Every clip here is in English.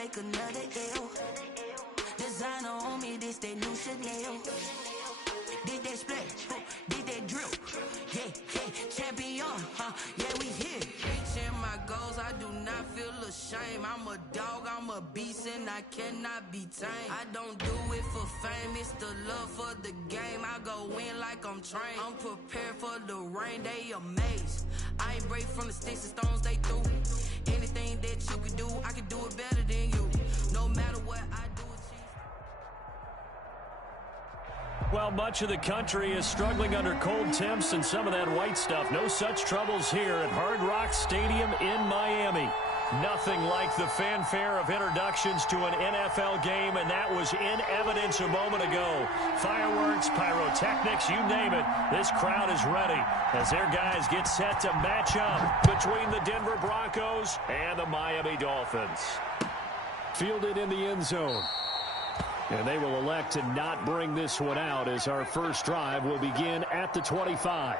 take another L. Designer on me, this that new Chanel. Did that splash, did that drip. Yeah, champion, yeah, we here. Reaching my goals, I do not feel ashamed. I'm a dog, I'm a beast, and I cannot be tamed. I don't do it for fame, it's the love for the game. I go in like I'm trained. I'm prepared for the rain, they amazed. I ain't break from the sticks and stones they threw. Anything that you can do, I can do it better than you. No matter what I do. Well, much of the country is struggling under cold temps and some of that white stuff. No such troubles here at Hard Rock Stadium in Miami. Nothing like the fanfare of introductions to an NFL game, and that was in evidence a moment ago. Fireworks, pyrotechnics, you name it. This crowd is ready as their guys get set to match up between the Denver Broncos and the Miami Dolphins. Fielded in the end zone. And they will elect to not bring this one out as our first drive will begin at the 25.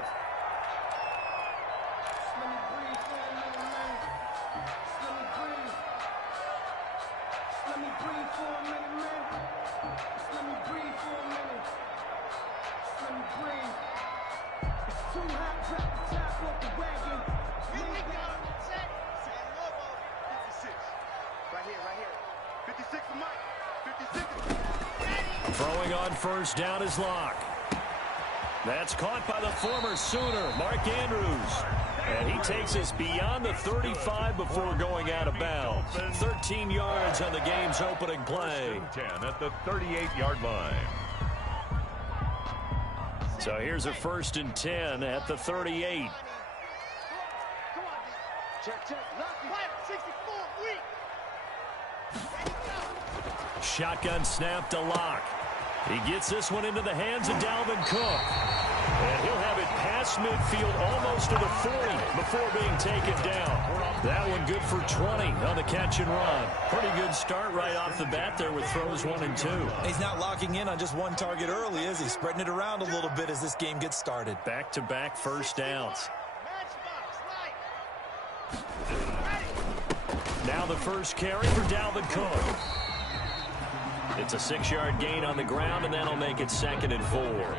Throwing on first down is Locke. That's caught by the former Sooner, Mark Andrews. And he takes us beyond the 35 before going out of bounds. 13 yards on the game's opening play. 10 at the 38-yard line. So here's a 1st and 10 at the 38. Shotgun snap to Locke. He gets this one into the hands of Dalvin Cook. And he'll have it past midfield almost to the 40 before being taken down. That one good for 20 on the catch and run. Pretty good start right off the bat there with throws 1 and 2. He's not locking in on just one target early, is he? Spreading it around a little bit as this game gets started. Back-to-back first downs. Now the first carry for Dalvin Cook. It's a 6-yard gain on the ground, and that'll make it 2nd and 4.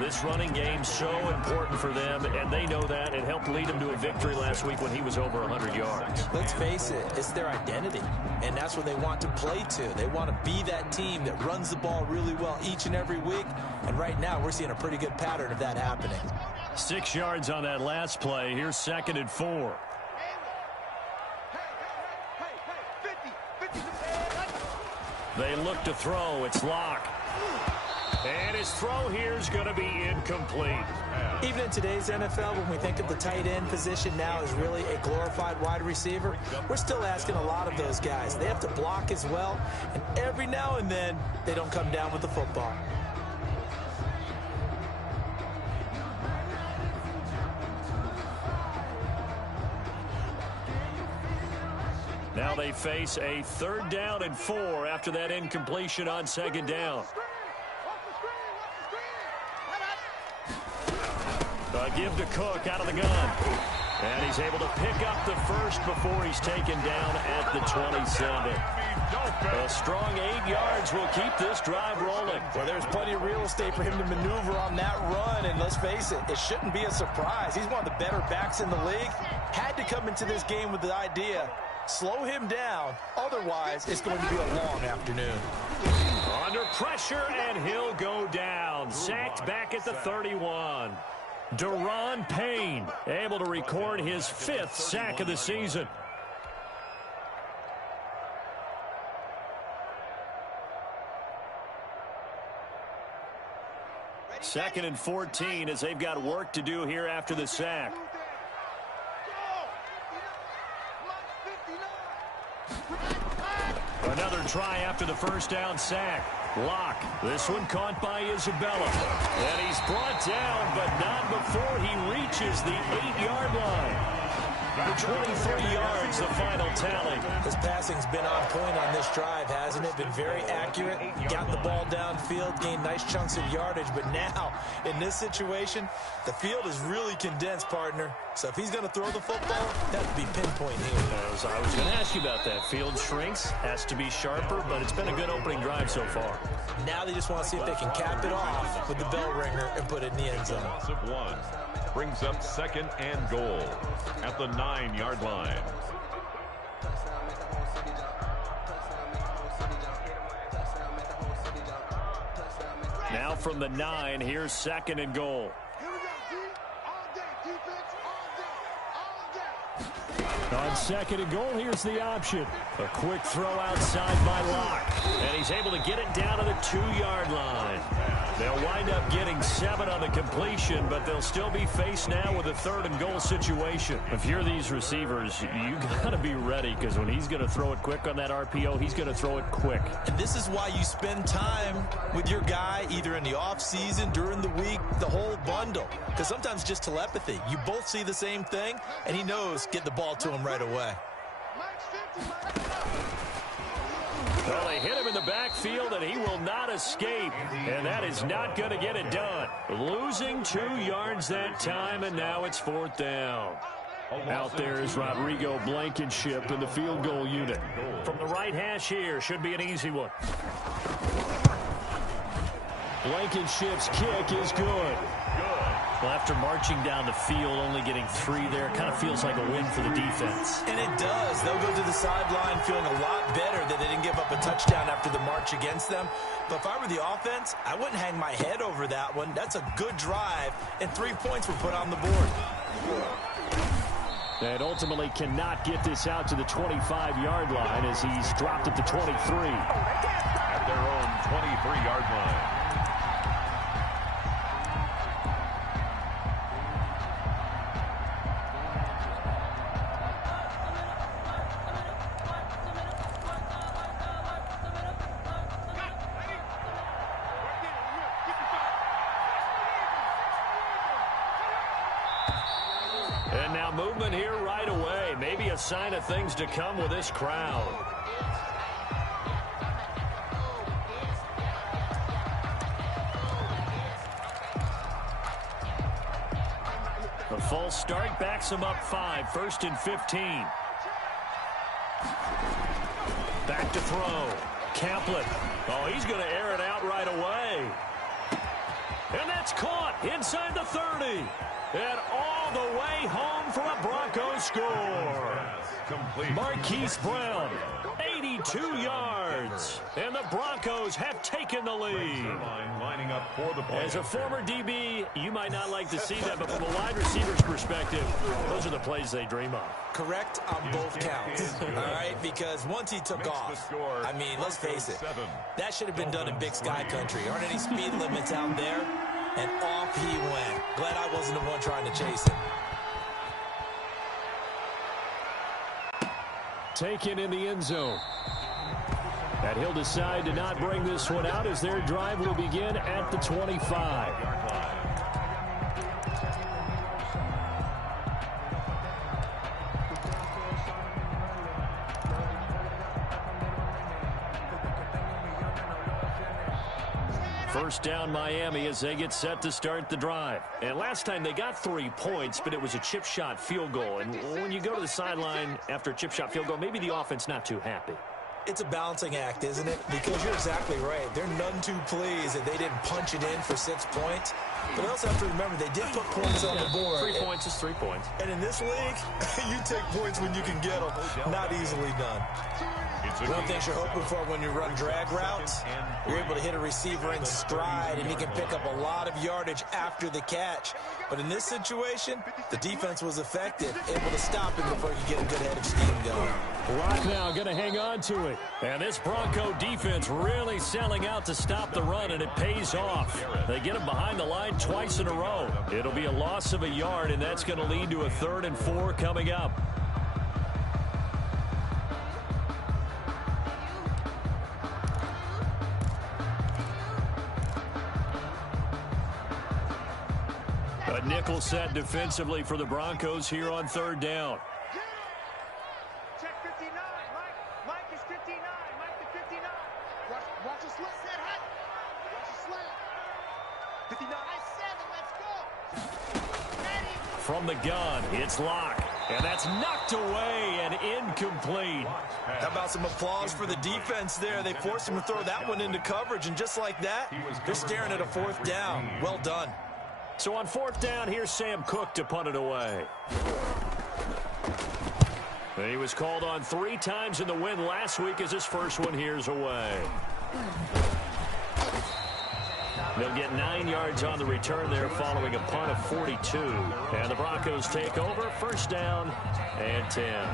This running game's so important for them, and they know that. It helped lead them to a victory last week when he was over 100 yards. Let's face it, it's their identity, and that's what they want to play to. They want to be that team that runs the ball really well each and every week, and right now we're seeing a pretty good pattern of that happening. 6 yards on that last play. Here's 2nd and 4. They look to throw. It's Locke. And his throw here is going to be incomplete. Even in today's NFL, when we think of the tight end position now as really a glorified wide receiver, we're still asking a lot of those guys. They have to block as well, and every now and then, they don't come down with the football. Now they face a 3rd down and 4 after that incompletion on 2nd down. A give to Cook out of the gun. And he's able to pick up the first before he's taken down at the 27. A strong 8 yards will keep this drive rolling. Well, there's plenty of real estate for him to maneuver on that run, and let's face it, it shouldn't be a surprise. He's one of the better backs in the league. Had to come into this game with the idea, slow him down, otherwise it's going to be a long afternoon. Under pressure, and he'll go down. Sacked back at the 31. Deron Payne able to record his 5th sack of the season. Second and 14 as they've got work to do here after the sack. Another try after the first down sack. Locke. This one caught by Isabella. And he's brought down, but not before he reaches the 8-yard line. For 23 yards, the final tally. His passing's been on point on this drive, hasn't it? Been very accurate, got the ball downfield, gained nice chunks of yardage, but now, in this situation, the field is really condensed, partner. So if he's going to throw the football, that would be pinpoint here. I was going to ask you about that. Field shrinks, has to be sharper, but it's been a good opening drive so far. Now they just want to see if they can cap it off with the bell ringer and put it in the end zone. Loss of 1 brings up 2nd and goal at the 9-yard line. Now from the 9, here's 2nd and goal. On 2nd and goal, here's the option. A quick throw outside by Locke. And he's able to get it down to the 2-yard line. They'll wind up getting 7 on the completion, but they'll still be faced now with a 3rd and goal situation. If you're these receivers, you got to be ready, because when he's going to throw it quick on that RPO, he's going to throw it quick. And this is why you spend time with your guy, either in the offseason, during the week, the whole bundle. Because sometimes just telepathy. You both see the same thing, and he knows get the ball to him right away. Well, they hit him in the backfield, and he will not escape. And that is not going to get it done. Losing 2 yards that time, and now it's 4th down. Out there is Rodrigo Blankenship in the field goal unit. From the right hash here, should be an easy one. Blankenship's kick is good. Well, after marching down the field, only getting 3 there, kind of feels like a win for the defense. And it does. They'll go to the sideline feeling a lot better that they didn't give up a touchdown after the march against them. But if I were the offense, I wouldn't hang my head over that one. That's a good drive, and 3 points were put on the board. And ultimately cannot get this out to the 25-yard line as he's dropped at the 23. At their own 23-yard line. And now movement here right away. Maybe a sign of things to come with this crowd. The false start backs him up 5. 1st and 15. Back to throw. Kaplan. Oh, he's going to air it out right away. And that's caught inside the 30. And all the way home for a Broncos score. Marquise Brown, 82 yards. And the Broncos have taken the lead. As a former DB, you might not like to see that, but from a wide receiver's perspective, those are the plays they dream of. Correct on both counts, all right? Because once he took off, I mean, let's face it, that should have been done in Big Sky country. Aren't any speed limits out there? And off he went. Glad I wasn't the one trying to chase him. Taken in the end zone. And he'll decide to not bring this one out as their drive will begin at the 25. First down Miami as they get set to start the drive. And last time they got 3 points, but it was a chip shot field goal. And when you go to the sideline after a chip shot field goal, maybe the offense not too happy. It's a balancing act, isn't it? Because you're exactly right. They're none too pleased that they didn't punch it in for 6 points. But I also have to remember they did put points on the board. 3 points is 3 points. And in this league, you take points when you can get them. Not easily done. One thing you're hoping for when you run drag routes, you're able to hit a receiver in stride, and he can pick up a lot of yardage after the catch. But in this situation, the defense was effective, able to stop him before he could get a good head of steam going. Rock now going to hang on to it. And this Bronco defense really selling out to stop the run, and it pays off. They get him behind the line twice in a row. It'll be a loss of a yard, and that's going to lead to a 3rd and 4 coming up. A nickel set defensively for the Broncos here on 3rd down. check 59. Mike is 59. Mike to 59. Watch the slant. Set high. Watch the slant. 59. 7. Let's go. Ready. From the gun, it's Locke. And that's knocked away and incomplete. How about some applause for the defense there? They forced him to throw that one into coverage, and just like that, they're staring at a 4th down. Well done. So on 4th down, here's Sam Cook to punt it away. And he was called on 3 times in the win last week as his first one here's away. They'll get 9 yards on the return there following a punt of 42. And the Broncos take over, 1st down and 10.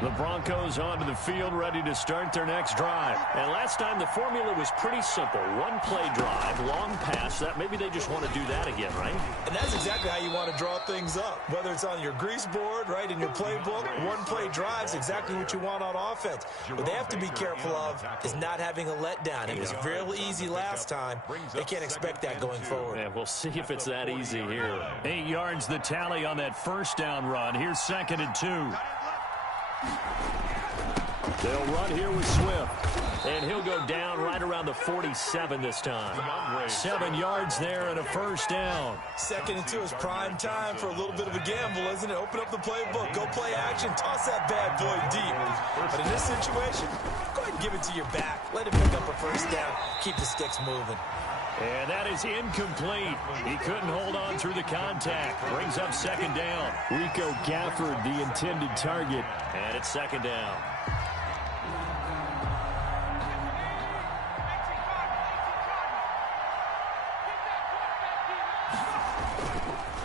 The Broncos onto the field, ready to start their next drive. And last time, the formula was pretty simple. 1-play drive, long pass. That maybe they just want to do that again, right? And that's exactly how you want to draw things up. Whether it's on your grease board, right, in your playbook, 1-play drive's exactly what you want on offense. What they have to be careful of is not having a letdown. It was real easy last time. They can't expect that going forward. Yeah, we'll see if it's that easy here. 8 yards the tally on that 1st down run. Here's 2nd and 2. They'll run here with Swift. And he'll go down right around the 47 this time. 7 yards there and a 1st down. 2nd and 2 is prime time for a little bit of a gamble, isn't it? Open up the playbook, go play action, toss that bad boy deep. But in this situation, go ahead and give it to your back. Let him pick up a 1st down. Keep the sticks moving. And that is incomplete. He couldn't hold on through the contact. Brings up 2nd down. Rico Gafford, the intended target. And it's 2nd down.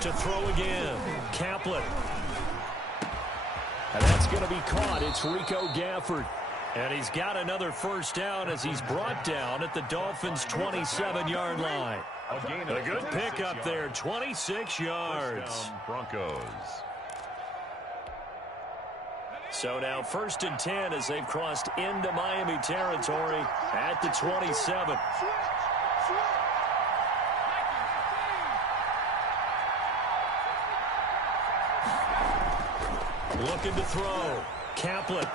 To throw again. Kaplan. And that's going to be caught. It's Rico Gafford. And he's got another 1st down as he's brought down at the Dolphins' 27-yard line. A good pickup there, 26 yards. Broncos. So now 1st and 10 as they've crossed into Miami territory at the 27. Looking to throw. Kaplan.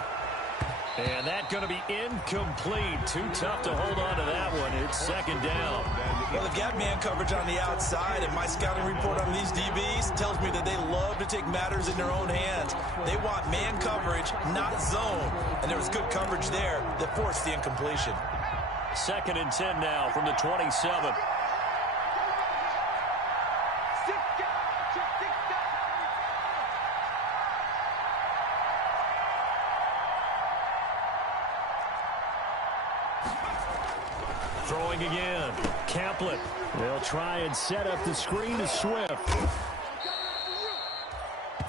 And that's going to be incomplete. Too tough to hold on to that one. It's 2nd down. Well, they've got man coverage on the outside, and my scouting report on these DBs tells me that they love to take matters in their own hands. They want man coverage, not zone. And there was good coverage there that forced the incompletion. 2nd and 10 now from the 27. Throwing again. Kaplan. They'll try and set up the screen to Swift.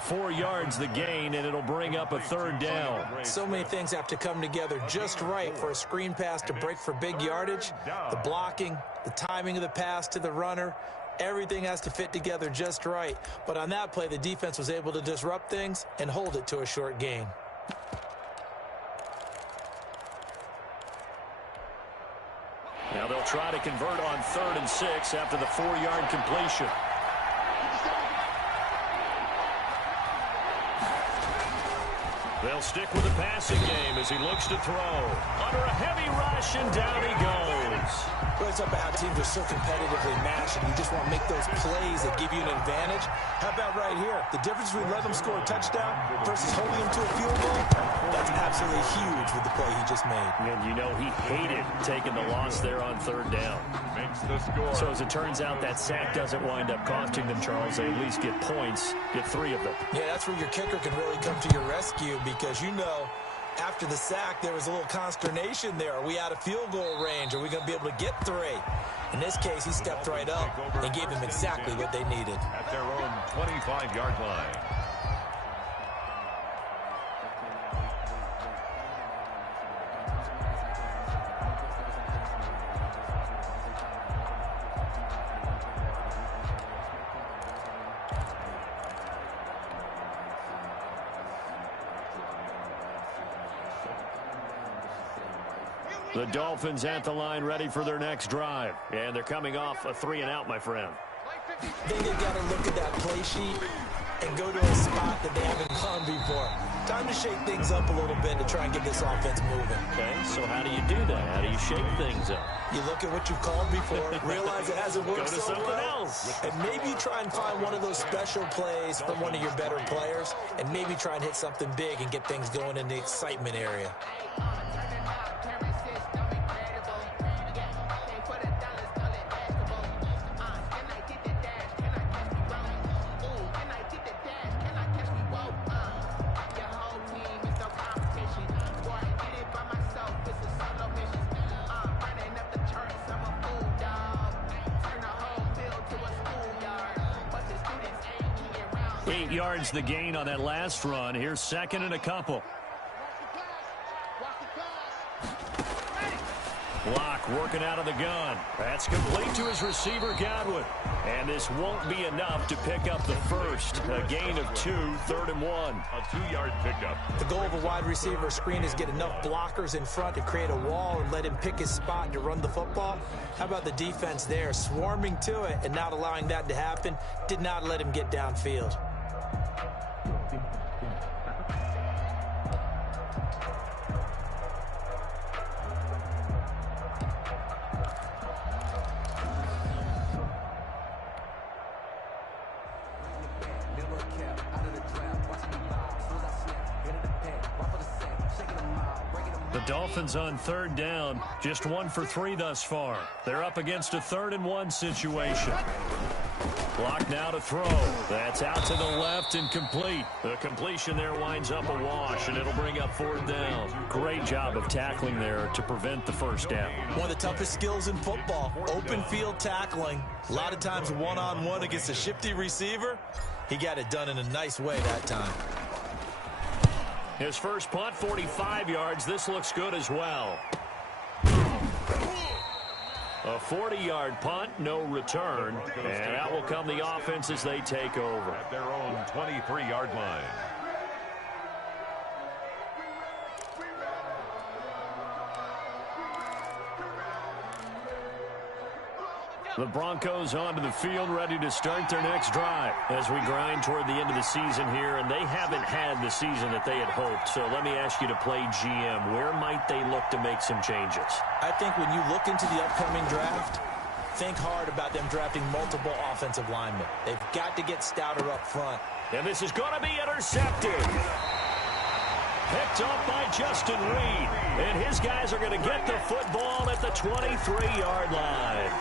4 yards the gain, and it'll bring up a 3rd down. So many things have to come together just right for a screen pass to break for big yardage. The blocking, the timing of the pass to the runner, everything has to fit together just right. But on that play, the defense was able to disrupt things and hold it to a short gain. Now they'll try to convert on 3rd and 6 after the 4-yard completion. They'll stick with the passing game as he looks to throw. Under a heavy rush, and down he goes. Well, it's up how teams are so competitively matched, and you just want to make those plays that give you an advantage. How about right here? The difference between letting them score a touchdown versus holding them to a field goal, that's absolutely huge with the play he just made. And you know he hated taking the loss there on 3rd down. Makes the score. So as it turns out, that sack doesn't wind up costing them, Charles. They at least get points, get 3 of them. Yeah, that's where your kicker can really come to your rescue, because you know after the sack there was a little consternation there. Are we out of field goal range? Are we going to be able to get 3? In this case, he stepped right up and gave them exactly what they needed. At their own 25-yard line. The Dolphins at the line, ready for their next drive. And they're coming off a 3-and-out, my friend. I think they've got to look at that play sheet that they haven't gone before. Time to shake things up a little bit to try and get this offense moving. Okay, so how do you do that? How do you shake things up? You look at what you've called before, realize it hasn't worked Go to so something well, else. and maybe you try and find one of those special plays from one of your better players, and maybe try and hit something big and get things going in the excitement area. Yards the gain on that last run. Here's second and a couple. Block working out of the gun. That's complete to his receiver, Godwin. And this won't be enough to pick up the first. A gain of 2, 3rd and 1. A 2-yard pickup. The goal of a wide receiver screen is get enough blockers in front to create a wall and let him pick his spot to run the football. How about the defense there, swarming to it and not allowing that to happen? Did not let him get downfield. The Dolphins on 3rd down, just 1 for 3 thus far. They're up against a 3rd and 1 situation. Block now to throw. That's out to the left and complete. The completion there winds up a wash, and it'll bring up 4th down. Great job of tackling there to prevent the first down. One of the toughest skills in football, open field tackling. A lot of times one-on-one against a shifty receiver. He got it done in a nice way that time. His first punt, 45 yards. This looks good as well. A 40-yard punt, no return. And out will come the offense as they take over. At their own 23-yard line. The Broncos onto the field, ready to start their next drive as we grind toward the end of the season here, and they haven't had the season that they had hoped. So let me ask you to play GM. Where might they look to make some changes? I think when you look into the upcoming draft, think hard about them drafting multiple offensive linemen. They've got to get stouter up front. And this is going to be intercepted. Picked off by Justin Reed. And his guys are going to get the football at the 23-yard line.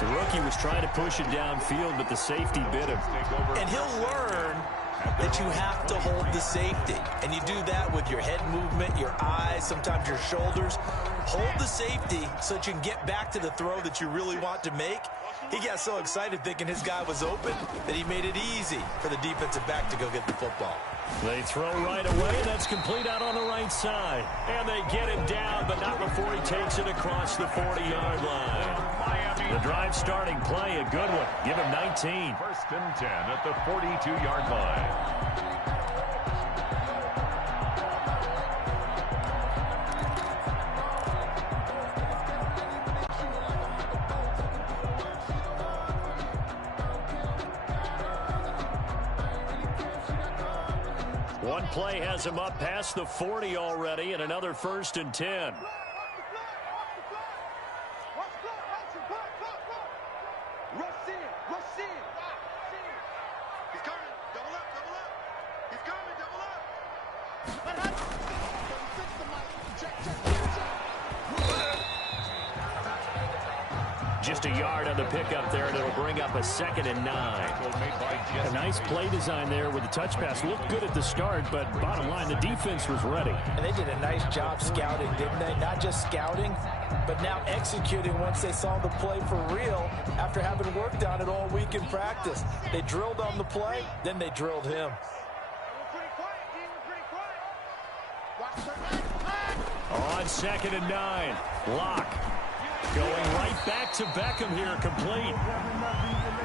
The rookie was trying to push it downfield, but the safety bit him. And he'll learn that you have to hold the safety. And you do that with your head movement, your eyes, sometimes your shoulders. Hold the safety so that you can get back to the throw that you really want to make. He got so excited thinking his guy was open that he made it easy for the defensive back to go get the football. They throw right away. That's complete out on the right side. And they get him down, but not before he takes it across the 40-yard line. The drive starting play, a good one. Give him 19. 1st and 10 at the 42-yard line. One play has him up past the 40 already, and another 1st and 10. Just a yard on the pickup there, and it'll bring up a 2nd and 9. A nice play design there with the touch pass. Looked good at the start, but bottom line, the defense was ready. And they did a nice job scouting, didn't they? Not just scouting, but now executing once they saw the play for real after having worked on it all week in practice. They drilled on the play, then they drilled him. On 2nd and 9, Locke going right back to Beckham here, complete.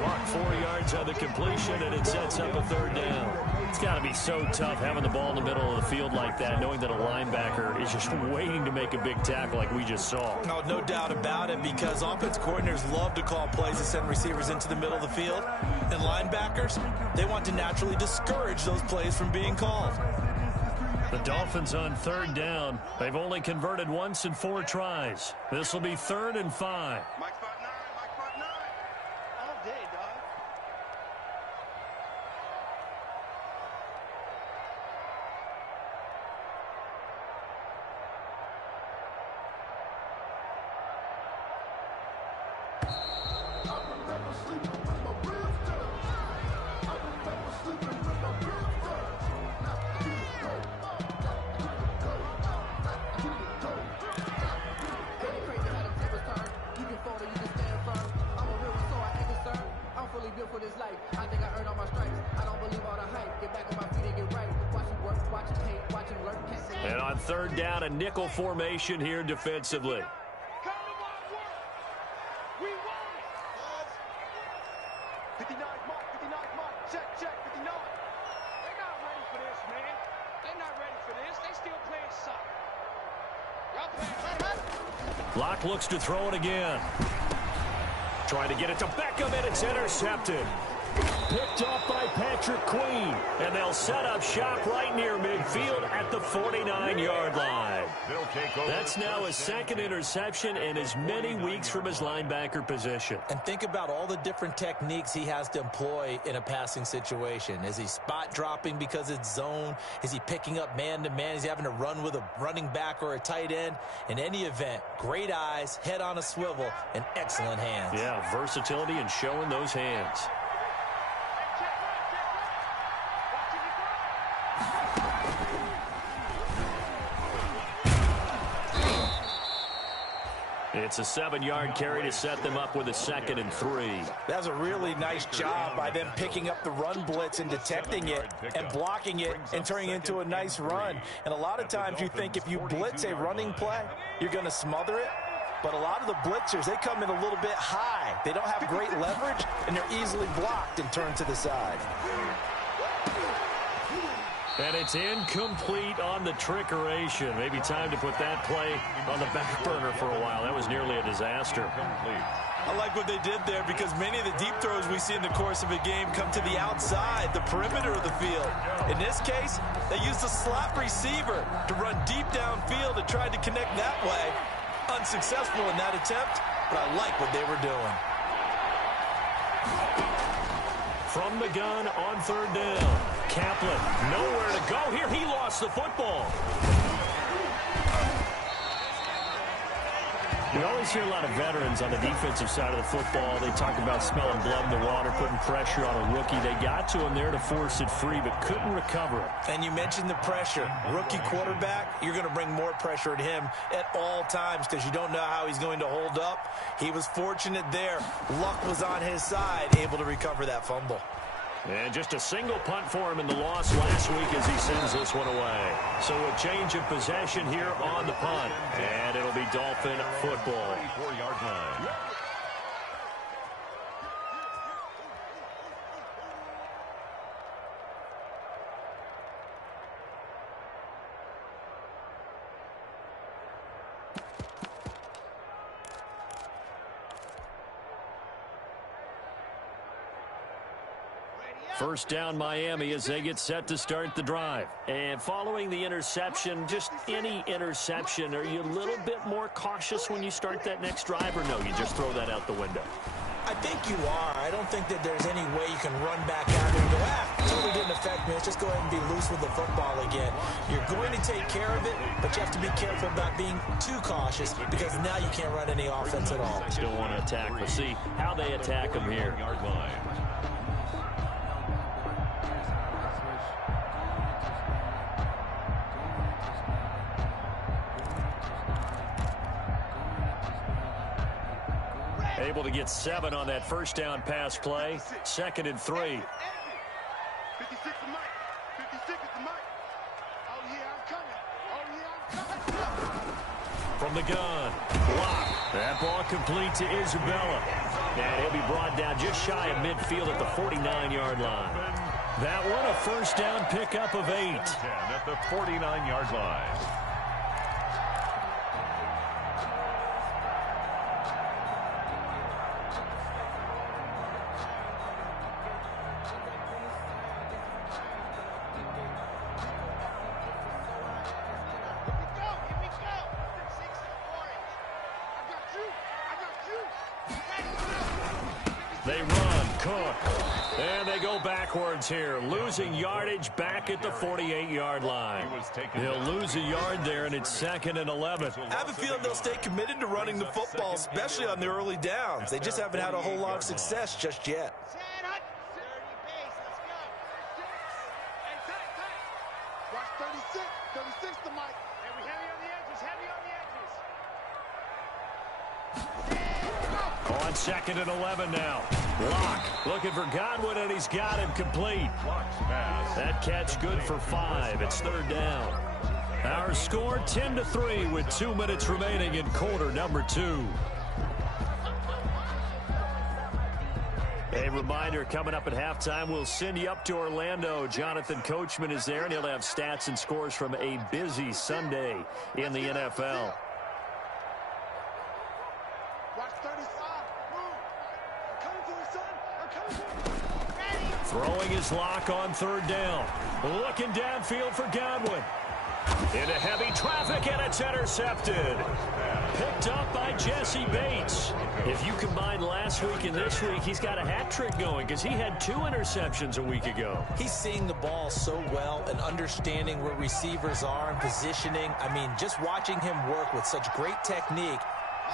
Locke 4 yards on the completion, and it sets up a 3rd down. It's got to be so tough having the ball in the middle of the field like that, knowing that a linebacker is just waiting to make a big tackle like we just saw. No doubt about it, because offense coordinators love to call plays and send receivers into the middle of the field. And And linebackers, they want to naturally discourage those plays from being called. The Dolphins on third down. They've only converted once in 4 tries. This will be 3rd and 5. Mike spot 9, Mike spot 9. All day, dog. And on third down, a nickel formation here defensively. Come to my work. We won it. 59 mark, 59 mark. Check, 59. They're not ready for this, man. They're not ready for this. They still playing soccer. Y'all playing. Locke looks to throw it again. Trying to get it to Beckham, and it's intercepted. Picked off by Patrick Queen. And they'll set up shop right near midfield at the 49-yard line. That's now his 2nd interception in as many weeks from his linebacker position. And think about all the different techniques he has to employ in a passing situation. Is he spot dropping because it's zone? Is he picking up man-to-man? Is he having to run with a running back or a tight end? In any event, great eyes, head on a swivel, and excellent hands. Yeah, versatility and showing those hands. It's a 7-yard carry to set them up with a 2nd and 3. That's a really nice job by them picking up the run blitz and detecting it and blocking it and turning it into a nice run. And a lot of times you think if you blitz a running play, you're going to smother it. But a lot of the blitzers, they come in a little bit high. They don't have great leverage, and they're easily blocked and turned to the side. And it's incomplete on the trickeration. Maybe time to put that play on the back burner for a while. That was nearly a disaster. I like what they did there because many of the deep throws we see in the course of a game come to the outside, the perimeter of the field. In this case, they used a slot receiver to run deep downfield and tried to connect that way. Unsuccessful in that attempt, but I like what they were doing. From the gun on third down. Kaplan, nowhere to go here. He lost the football. We always hear a lot of veterans on the defensive side of the football. They talk about smelling blood in the water, putting pressure on a rookie. They got to him there to force it free, but couldn't recover it. And you mentioned the pressure. Rookie quarterback, you're going to bring more pressure at him at all times because you don't know how he's going to hold up. He was fortunate there. Luck was on his side, able to recover that fumble. And just a single punt for him in the loss last week as he sends this one away. So a change of possession here on the punt. And it'll be Dolphin football. 34-yard line. First down Miami as they get set to start the drive. And following the interception, just any interception, are you a little bit more cautious when you start that next drive, or no, you just throw that out the window? I think you are. I don't think that there's any way you can run back out there and go, totally didn't affect me. Let's just go ahead and be loose with the football again. You're going to take care of it, but you have to be careful about being too cautious because now you can't run any offense at all. Still want to attack. We'll see how they attack them here. Yard line. Able to get 7 on that first down pass play. 2nd and 3. 56 to Mike. 56 to Mike. Oh, yeah, I'm coming. Oh, yeah, I'm coming. From the gun. Block. That ball complete to Isabella. And he'll be brought down just shy of midfield at the 49-yard line. That one a first down pickup of 8. 10 at the 49-yard line. They run, Cook, and they go backwards here, losing yardage back at the 48-yard line. He'll lose a yard there, and it's 2nd and 11. I have a feeling they'll stay committed to running the football, especially on the early downs. They just haven't had a whole lot of success just yet. Watch 36. 36 the mic. And we heavy on the edges. Heavy on the edges. On 2nd and 11 now. Lock looking for Godwin, and he's got him complete. That catch good for 5. It's 3rd down. Our score 10-3 with 2 minutes remaining in quarter number 2. A reminder, coming up at halftime, we'll send you up to Orlando. Jonathan Coachman is there, and he'll have stats and scores from a busy Sunday in the NFL. Watch 35. Move. I'm coming for you, son. I'm coming for you. Ready. Throwing his Lock on 3rd down. Looking downfield for Godwin. Into heavy traffic, and it's intercepted. Picked up by Jesse Bates. If you combine last week and this week, he's got a hat trick going because he had 2 interceptions a week ago. He's seeing the ball so well and understanding where receivers are and positioning. I mean, just watching him work with such great technique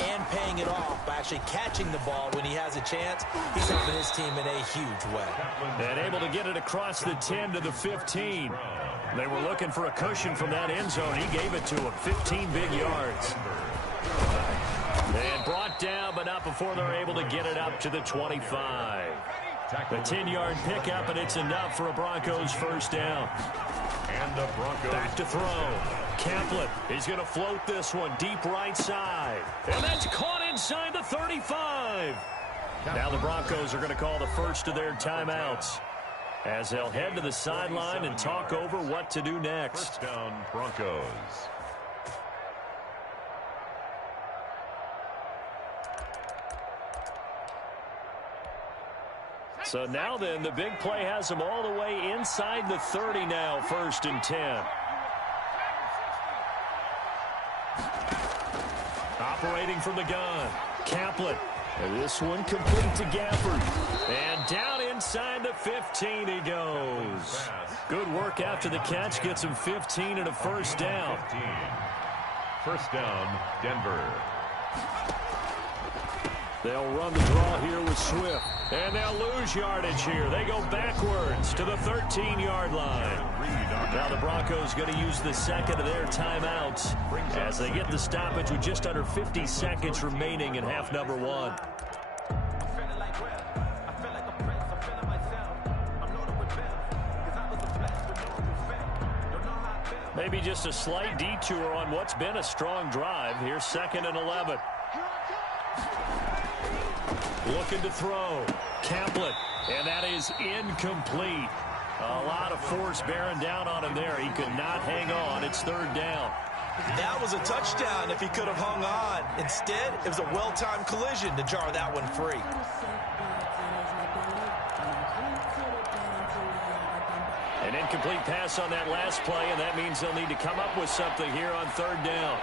and paying it off by actually catching the ball when he has a chance, he's helping his team in a huge way. And able to get it across the 10 to the 15. They were looking for a cushion from that end zone. He gave it to him. 15 big yards. And brought down, but not before they're able to get it up to the 25. A 10-yard pickup, and it's enough for a Broncos 1st down. And the Broncos back to throw. Caplet, he's going to float this one deep right side. And that's caught inside the 35. Now the Broncos are going to call the first of their timeouts as they'll head to the sideline and talk over what to do next. 1st down, Broncos. So now then, the big play has them all the way inside the 30 now, 1st and 10. Operating from the gun, Caplet. And this one complete to Gafford. And down inside the 15 he goes. Good work after the catch. Gets him 15 and a 1st down. 1st down, Denver. They'll run the draw here with Swift. And they'll lose yardage here. They go backwards to the 13-yard line. Now the Broncos going to use the 2nd of their timeouts as they get the stoppage with just under 50 seconds remaining in half number 1. Maybe just a slight detour on what's been a strong drive. Here's 2nd and 11. Looking to throw. Caplet. And that is incomplete. A lot of force bearing down on him there. He could not hang on. It's 3rd down. That was a touchdown if he could have hung on. Instead, it was a well-timed collision to jar that one free. An incomplete pass on that last play, and that means they'll need to come up with something here on 3rd down.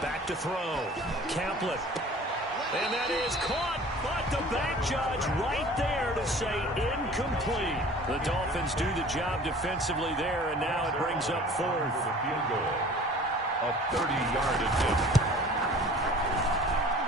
Back to throw. Caplet. And that is caught, but the back judge right there to say incomplete. The Dolphins do the job defensively there, and now it brings up 4th. Field goal. A 30-yard attempt.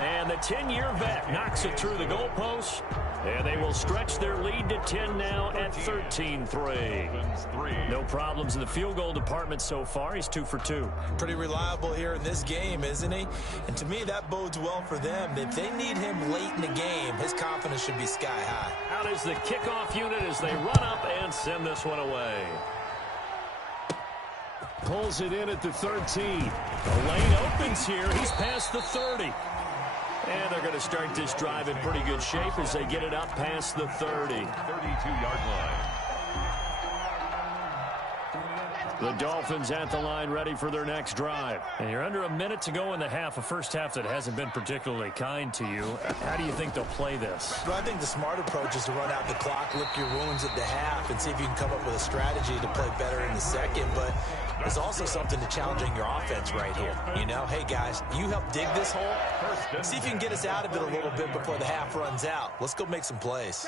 And the 10-year vet knocks it through the goalpost. And they will stretch their lead to 10 now at 13-3. No problems in the field goal department so far. He's 2 for 2. Pretty reliable here in this game, isn't he? And to me, that bodes well for them. If they need him late in the game, his confidence should be sky high. Out is the kickoff unit as they run up and send this one away. Pulls it in at the 13. The lane opens here. He's past the 30. And they're going to start this drive in pretty good shape as they get it up past the 30. 32-yard line. The Dolphins at the line ready for their next drive. And you're under a minute to go in the half, a first half that hasn't been particularly kind to you. How do you think they'll play this? Well, I think the smart approach is to run out the clock, lick your wounds at the half, and see if you can come up with a strategy to play better in the second. But there's also something to challenging your offense right here. You know, hey, guys, you help dig this hole. See if you can get us out of it a little bit before the half runs out. Let's go make some plays.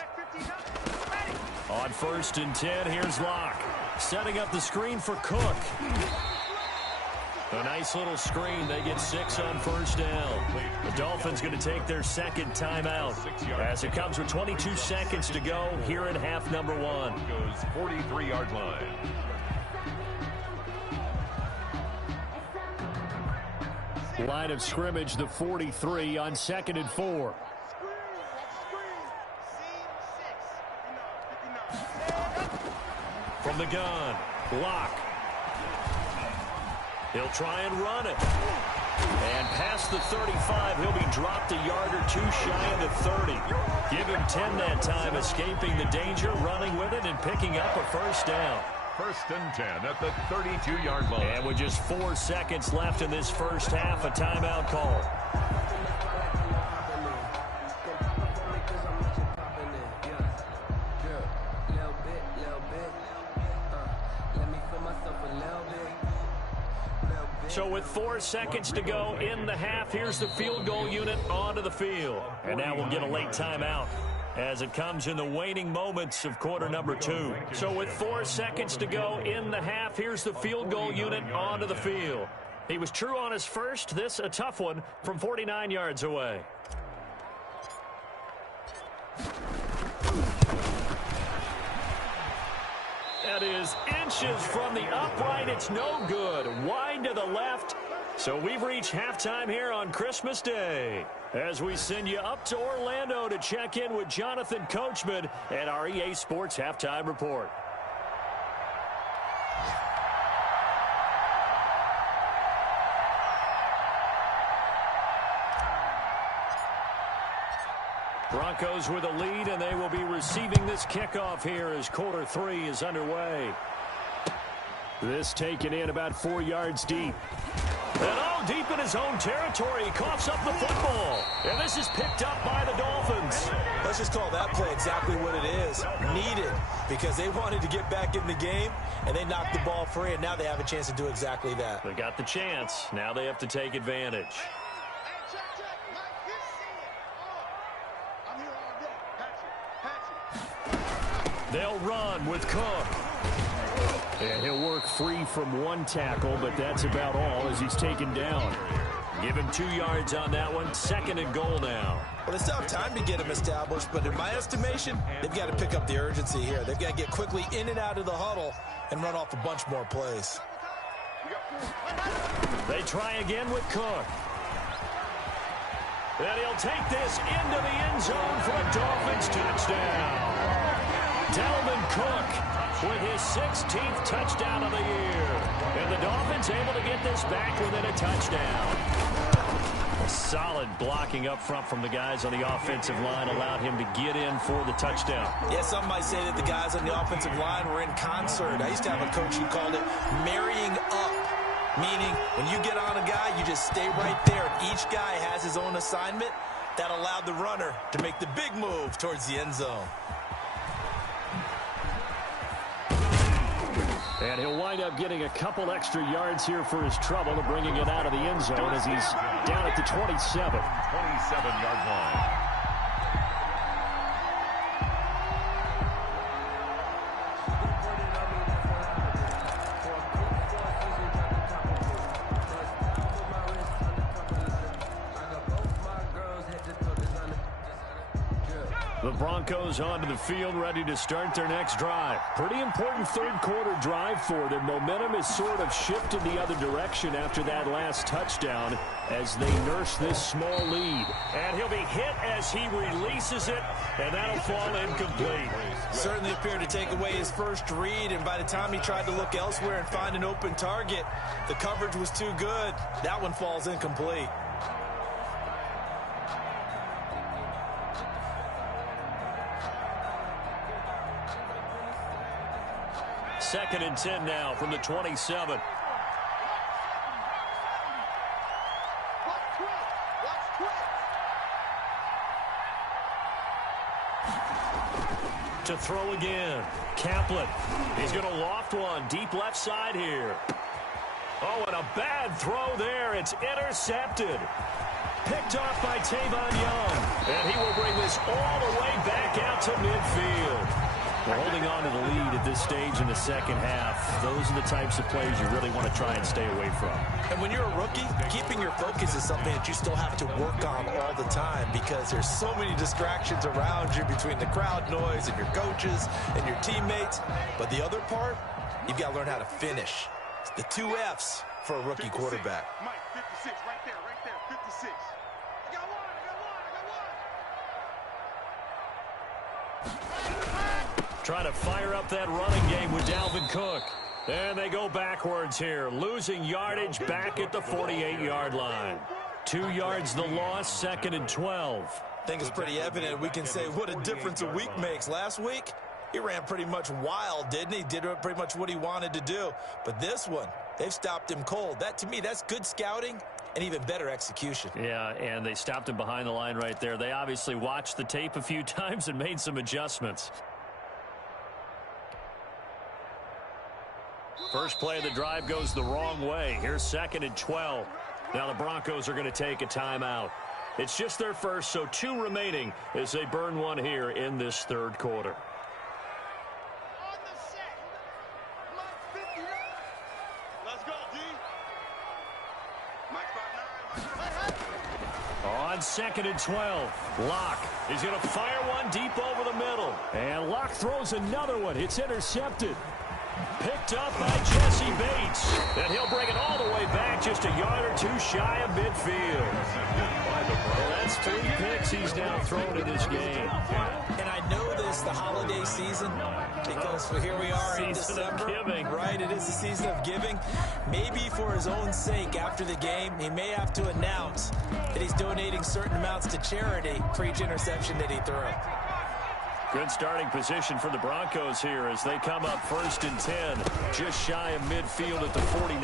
On 1st and 10, here's Locke. Setting up the screen for Cook. A nice little screen. They get 6 on 1st down. The Dolphins going to take their second timeout as it comes with 22 seconds to go here in half number 1. Goes 43-yard line. Line of scrimmage, the 43 on 2nd and 4. From the gun, Locke. He'll try and run it. And past the 35, he'll be dropped a yard or 2 shy of the 30. Give him 10 that time, escaping the danger, running with it, and picking up a 1st down. 1st and 10 at the 32-yard line. And with just 4 seconds left in this first half, a timeout call. So with 4 seconds to go in the half, here's the field goal unit onto the field. And now we'll get a late timeout as it comes in the waning moments of quarter number 2. So with 4 seconds to go in the half, here's the field goal unit onto the field. He was true on his first. This a tough one from 49 yards away. That is inches from the upright. It's no good. Wide to the left. So we've reached halftime here on Christmas Day as we send you up to Orlando to check in with Jonathan Coachman and our EA Sports Halftime Report. Broncos with a lead, and they will be receiving this kickoff here as quarter 3 is underway. This taken in about 4 yards deep. And deep in his own territory, he coughs up the football. And this is picked up by the Dolphins. Let's just call that play exactly what it is. Needed, because they wanted to get back in the game, and they knocked the ball free, and now they have a chance to do exactly that. They got the chance. Now they have to take advantage. They'll run with Cook. And he'll work free from 1 tackle, but that's about all as he's taken down. Give him 2 yards on that one. 2nd and goal now. Well, they still have time to get him established, but in my estimation, they've got to pick up the urgency here. They've got to get quickly in and out of the huddle and run off a bunch more plays. They try again with Cook. And he'll take this into the end zone for a Dolphins touchdown. Dalvin Cook with his 16th touchdown of the year. And the Dolphins able to get this back within a touchdown. A solid blocking up front from the guys on the offensive line allowed him to get in for the touchdown. Yeah, some might say that the guys on the offensive line were in concert. I used to have a coach who called it marrying up, meaning when you get on a guy, you just stay right there. And each guy has his own assignment. That allowed the runner to make the big move towards the end zone. And he'll wind up getting a couple extra yards here for his trouble to bringing it out of the end zone as he's down at the 27. 27-yard line. The Broncos onto the field, ready to start their next drive. Pretty important third-quarter drive for them. Momentum has sort of shifted the other direction after that last touchdown as they nurse this small lead. And he'll be hit as he releases it, and that'll fall incomplete. Certainly appeared to take away his first read, and by the time he tried to look elsewhere and find an open target, the coverage was too good. That one falls incomplete. 2nd and 10 now from the 27. To throw again. Kaplan. He's going to loft one deep left side here. Oh, and a bad throw there. It's intercepted. Picked off by Tavon Young. And he will bring this all the way back out to midfield. We're holding on to the lead at this stage in the second half. Those are the types of plays you really want to try and stay away from. And when you're a rookie, keeping your focus is something that you still have to work on all the time because there's so many distractions around you between the crowd noise and your coaches and your teammates. But the other part, you've got to learn how to finish. It's the 2 F's for a rookie quarterback. Mike, 56, right there, 56. I got one. Trying to fire up that running game with Dalvin Cook. And they go backwards here, losing yardage back at the 48-yard line. 2 yards the loss, 2nd and 12. I think it's pretty evident. We can say what a difference a week makes. Last week, he ran pretty much wild, didn't he? Did pretty much what he wanted to do. But this one, they've stopped him cold. That, to me, that's good scouting and even better execution. Yeah, and they stopped him behind the line right there. They obviously watched the tape a few times and made some adjustments. First play of the drive goes the wrong way. Here's 2nd and 12. Now the Broncos are going to take a timeout. It's just their first, so 2 remaining as they burn one here in this 3rd quarter. On the set. Mike 59. Let's go, D. Mike 59. On 2nd and 12, Locke is going to fire one deep over the middle. And Locke throws another one. It's intercepted. Picked up by Jesse Bates. And he'll bring it all the way back just a yard or 2 shy of midfield. Well, that's 3 picks he's now thrown in this game. And I know this, the holiday season, because here we are in December. Giving. Right, it is the season of giving. Maybe for his own sake after the game, he may have to announce that he's donating certain amounts to charity for each interception that he threw. Good starting position for the Broncos here as they come up 1st and 10, just shy of midfield at the 49.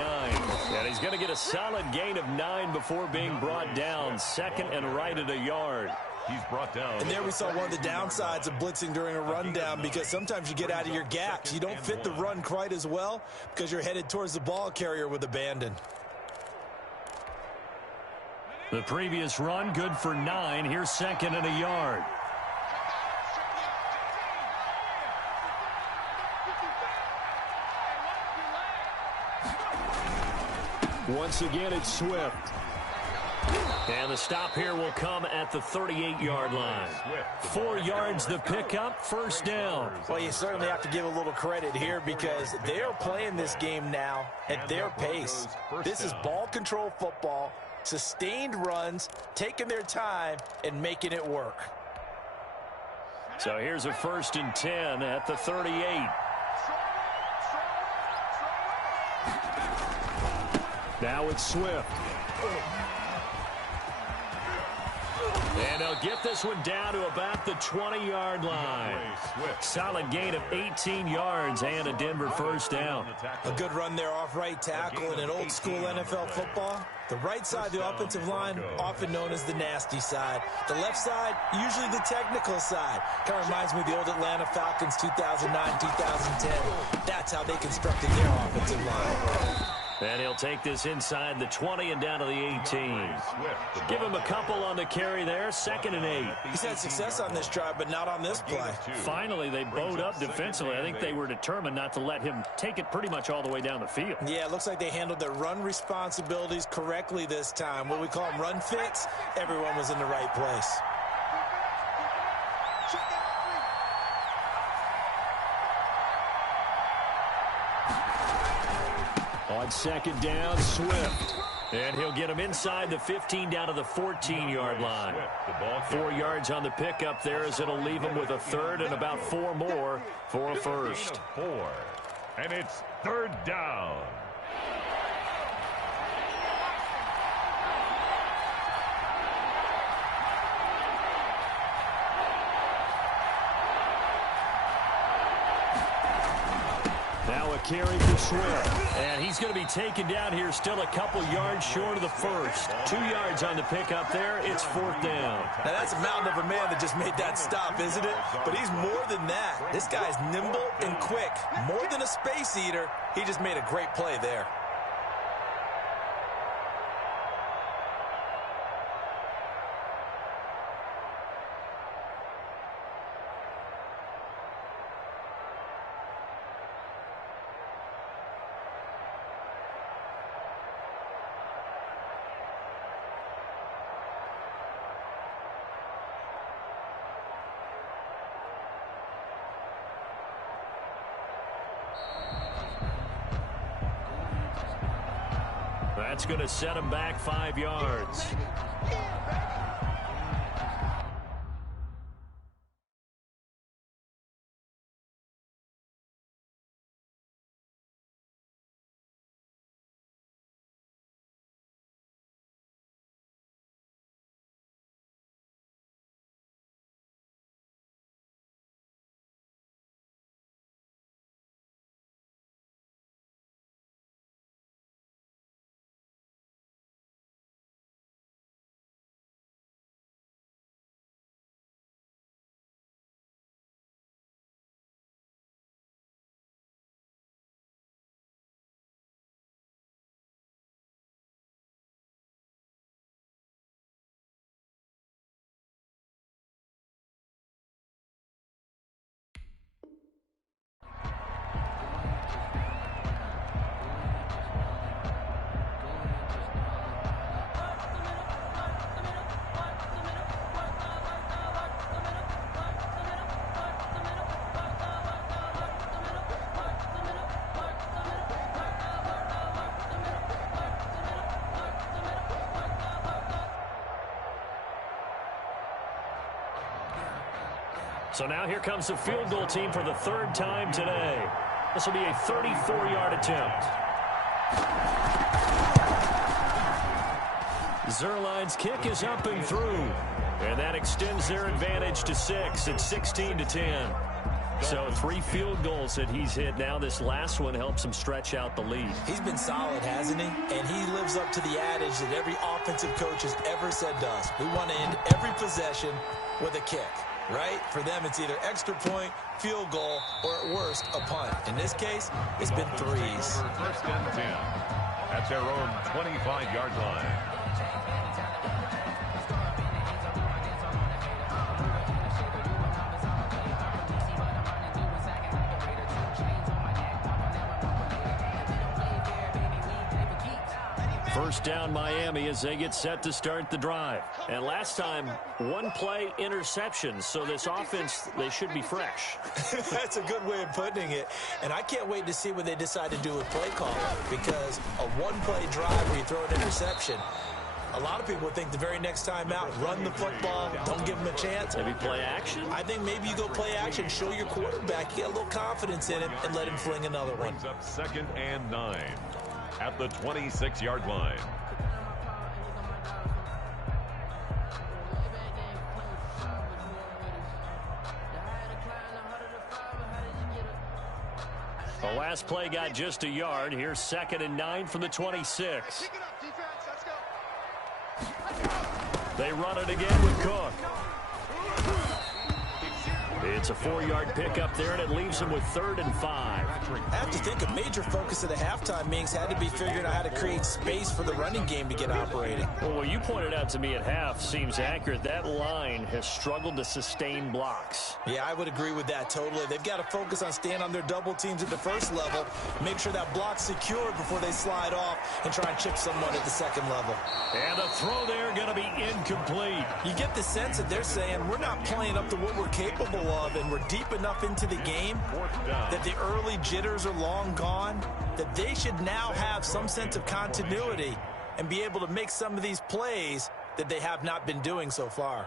And he's going to get a solid gain of 9 before being brought down, 2nd and right at a yard. He's brought down. And there we saw one of the downsides of blitzing during a rundown because sometimes you get out of your gaps. You don't fit the run quite as well because you're headed towards the ball carrier with abandon. The previous run good for 9. Here's 2nd and a yard. Once again, it's Swift. And the stop here will come at the 38-yard line. 4 yards the pickup, 1st down. Well, you certainly have to give a little credit here because they are playing this game now at their pace. This is ball control football, sustained runs, taking their time, and making it work. So here's a 1st and 10 at the 38. Now it's Swift. And they'll get this one down to about the 20-yard line. Solid gain of 18 yards and a Denver 1st down. A good run there off right tackle in an old school NFL football. The right side of the offensive line, often known as the nasty side. The left side, usually the technical side. Kind of reminds me of the old Atlanta Falcons 2009, 2010. That's how they constructed their offensive line. And he'll take this inside the 20 and down to the 18. Give him a couple on the carry there, 2nd and 8. He's had success on this drive, but not on this play. Finally, they bowed up defensively. I think they were determined not to let him take it pretty much all the way down the field. Yeah, it looks like they handled their run responsibilities correctly this time. What we call them run fits, everyone was in the right place. On 2nd down, Swift. And he'll get him inside the 15 down to the 14-yard line. 4 yards on the pickup there as it'll leave him with a 3rd and about 4 more for a 1st. 4. And it's 3rd down. Now a a carry for Swift. And he's going to be taken down here, still a couple yards short of the first. 2 yards on the pickup there. It's 4th down. Now, that's a mountain of a man that just made that stop, isn't it? But he's more than that. This guy's nimble and quick. More than a space eater, he just made a great play there. That's going to set him back 5 yards. So now here comes the field goal team for the 3rd time today. This will be a 34-yard attempt. Zerline's kick is up and through. And that extends their advantage to 6. It's 16-10. So 3 field goals that he's hit now. This last one helps him stretch out the lead. He's been solid, hasn't he? And he lives up to the adage that every offensive coach has ever said to us. We want to end every possession with a kick. Right? For them, it's either extra point, field goal, or at worst, a punt. In this case, it's been 3s. 1st and 10. At their own 25-yard line. First down Miami as they get set to start the drive. And last time, 1 play interception. So this offense, they should be fresh. That's a good way of putting it. And I can't wait to see what they decide to do with play calling. Because a 1-play drive where you throw an interception, a lot of people think the very next time out, run the football, don't give them a chance. Maybe play action? I think maybe you go play action, show your quarterback, you get a little confidence in him, and let him fling another one. Brings up 2nd and 9 at the 26-yard line. The last play got just a yard. Here's 2nd and 9 from the 26. They run it again with Cook. It's a 4-yard pickup there, and it leaves them with 3rd and 5. I have to think a major focus of the halftime meetings had to be figuring out how to create space for the running game to get operating. Well, what you pointed out to me at half seems accurate. That line has struggled to sustain blocks. Yeah, I would agree with that totally. They've got to focus on staying on their double teams at the first level, make sure that block's secured before they slide off and try and chip someone at the second level. And the throw there going to be incomplete. You get the sense that they're saying we're not playing up to what we're capable of, and we're deep enough into the game that the early jitters are long gone, that they should now have some sense of continuity and be able to make some of these plays that they have not been doing so far.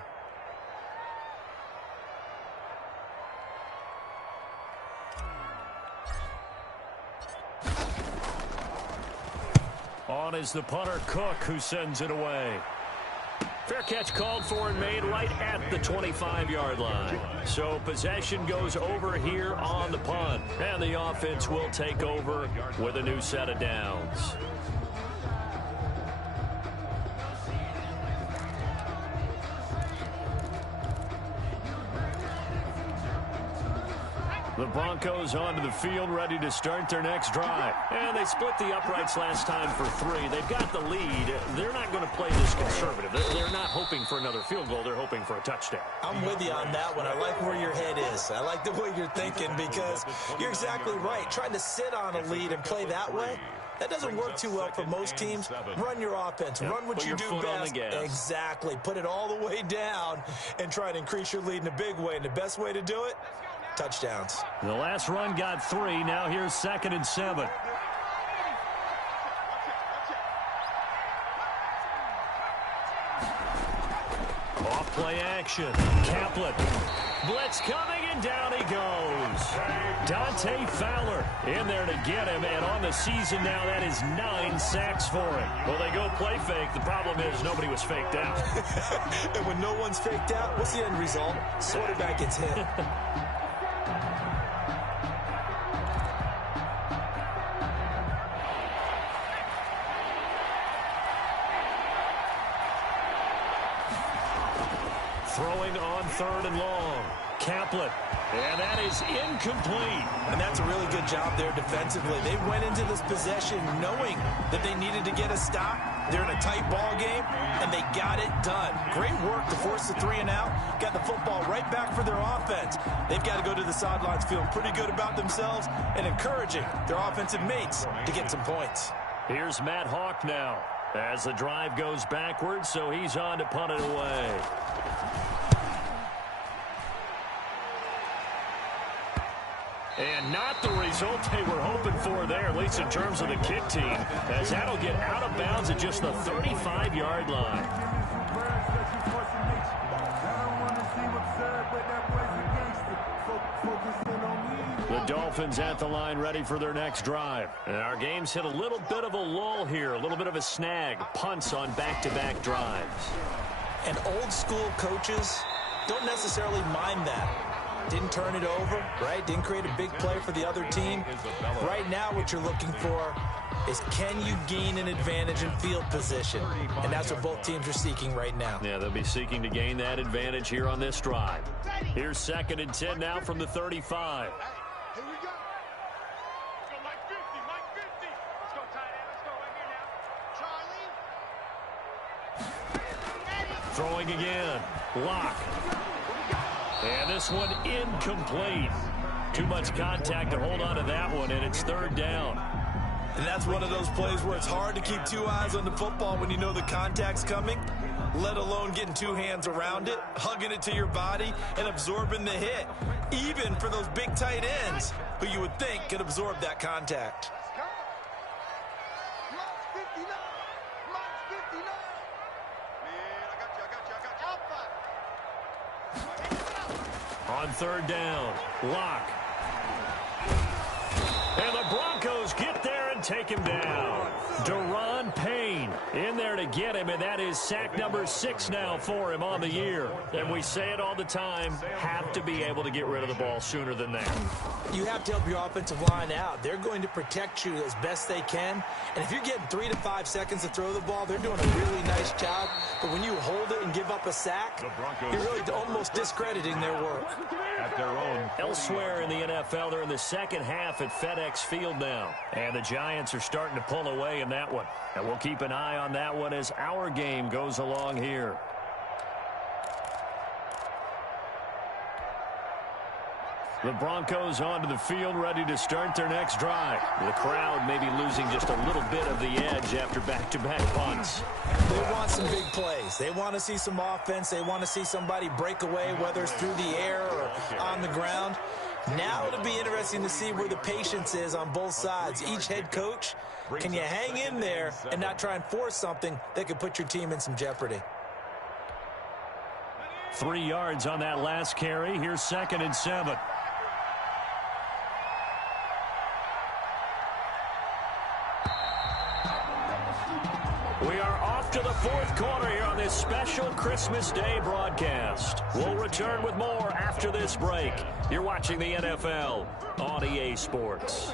On is the punter Cook, who sends it away. Fair catch called for and made right at the 25-yard line. So possession goes over here on the punt. And the offense will take over with a new set of downs. The Broncos onto the field, ready to start their next drive. And they split the uprights last time for 3. They've got the lead. They're not going to play this conservative. They're not hoping for another field goal. They're hoping for a touchdown. I'm with you on that one. I like where your head is. I like the way you're thinking because you're exactly right. Trying to sit on a lead and play that way, that doesn't work too well for most teams. Run your offense. Run what you do best. Exactly. Put it all the way down and try to increase your lead in a big way. And the best way to do it, touchdowns. The last run got 3. Now here's 2nd and 7. Off play action. Kaplan. Blitz coming, and down he goes. Dante Fowler in there to get him, and on the season now, that is 9 sacks for him. Well, they go play fake. The problem is nobody was faked out. And when no one's faked out, what's the end result? Quarterback gets hit. Throwing on 3rd and long. Kaplan. And that is incomplete. And that's a really good job there defensively. They went into this possession knowing that they needed to get a stop. They're in a tight ball game, and they got it done. Great work to force the 3 and out. Got the football right back for their offense. They've got to go to the sidelines feeling pretty good about themselves and encouraging their offensive mates to get some points. Here's Matt Hawk now as the drive goes backwards, so he's on to punt it away. And not the result they were hoping for there, at least in terms of the kick team, as that'll get out of bounds at just the 35-yard line. The Dolphins at the line ready for their next drive. And our game's hit a little bit of a lull here, a little bit of a snag. Punts on back-to-back drives. And old-school coaches don't necessarily mind that. Didn't turn it over, right? Didn't create a big play for the other team. Right now what you're looking for is can you gain an advantage in field position? And that's what both teams are seeking right now. Yeah, they'll be seeking to gain that advantage here on this drive. Here's 2nd and 10 now from the 35. Here we go. Let's go, Mike 50, Mike 50. Let's go, tight end. Let's go right here now. Charlie. Throwing again. Lock. And this one incomplete. Too much contact to hold on to that one, and it's 3rd down. And that's one of those plays where it's hard to keep 2 eyes on the football when you know the contact's coming, let alone getting 2 hands around it, hugging it to your body, and absorbing the hit, even for those big tight ends who you would think could absorb that contact. Mike's 59. Mike's 59. Man, I got you. Alpha. On 3rd down, Lock. And the Broncos get there and take him down. Deron Payne in there to get him, and that is sack number 6 now for him on the year. And we say it all the time, have to be able to get rid of the ball sooner than that. You have to help your offensive line out. They're going to protect you as best they can. And if you're getting 3 to 5 seconds to throw the ball, they're doing a really nice job. But when you hold it and give up a sack, you're really almost discrediting their work. At their own. Elsewhere in the NFL, they're in the second half at FedEx Field now. And the Giants are starting to pull away in that one. And we'll keep an eye on that one as our game goes along here. The Broncos onto the field, ready to start their next drive. The crowd may be losing just a little bit of the edge after back-to-back punts. They want some big plays. They want to see some offense. They want to see somebody break away, whether it's through the air or on the ground. Now it'll be interesting to see where the patience is on both sides. Each head coach, can you hang in there and not try and force something that could put your team in some jeopardy? 3 yards on that last carry. Here's 2nd and 7. We are off to the 4th quarter here on this this special Christmas Day broadcast. We'll return with more after this break. You're watching the NFL on EA Sports.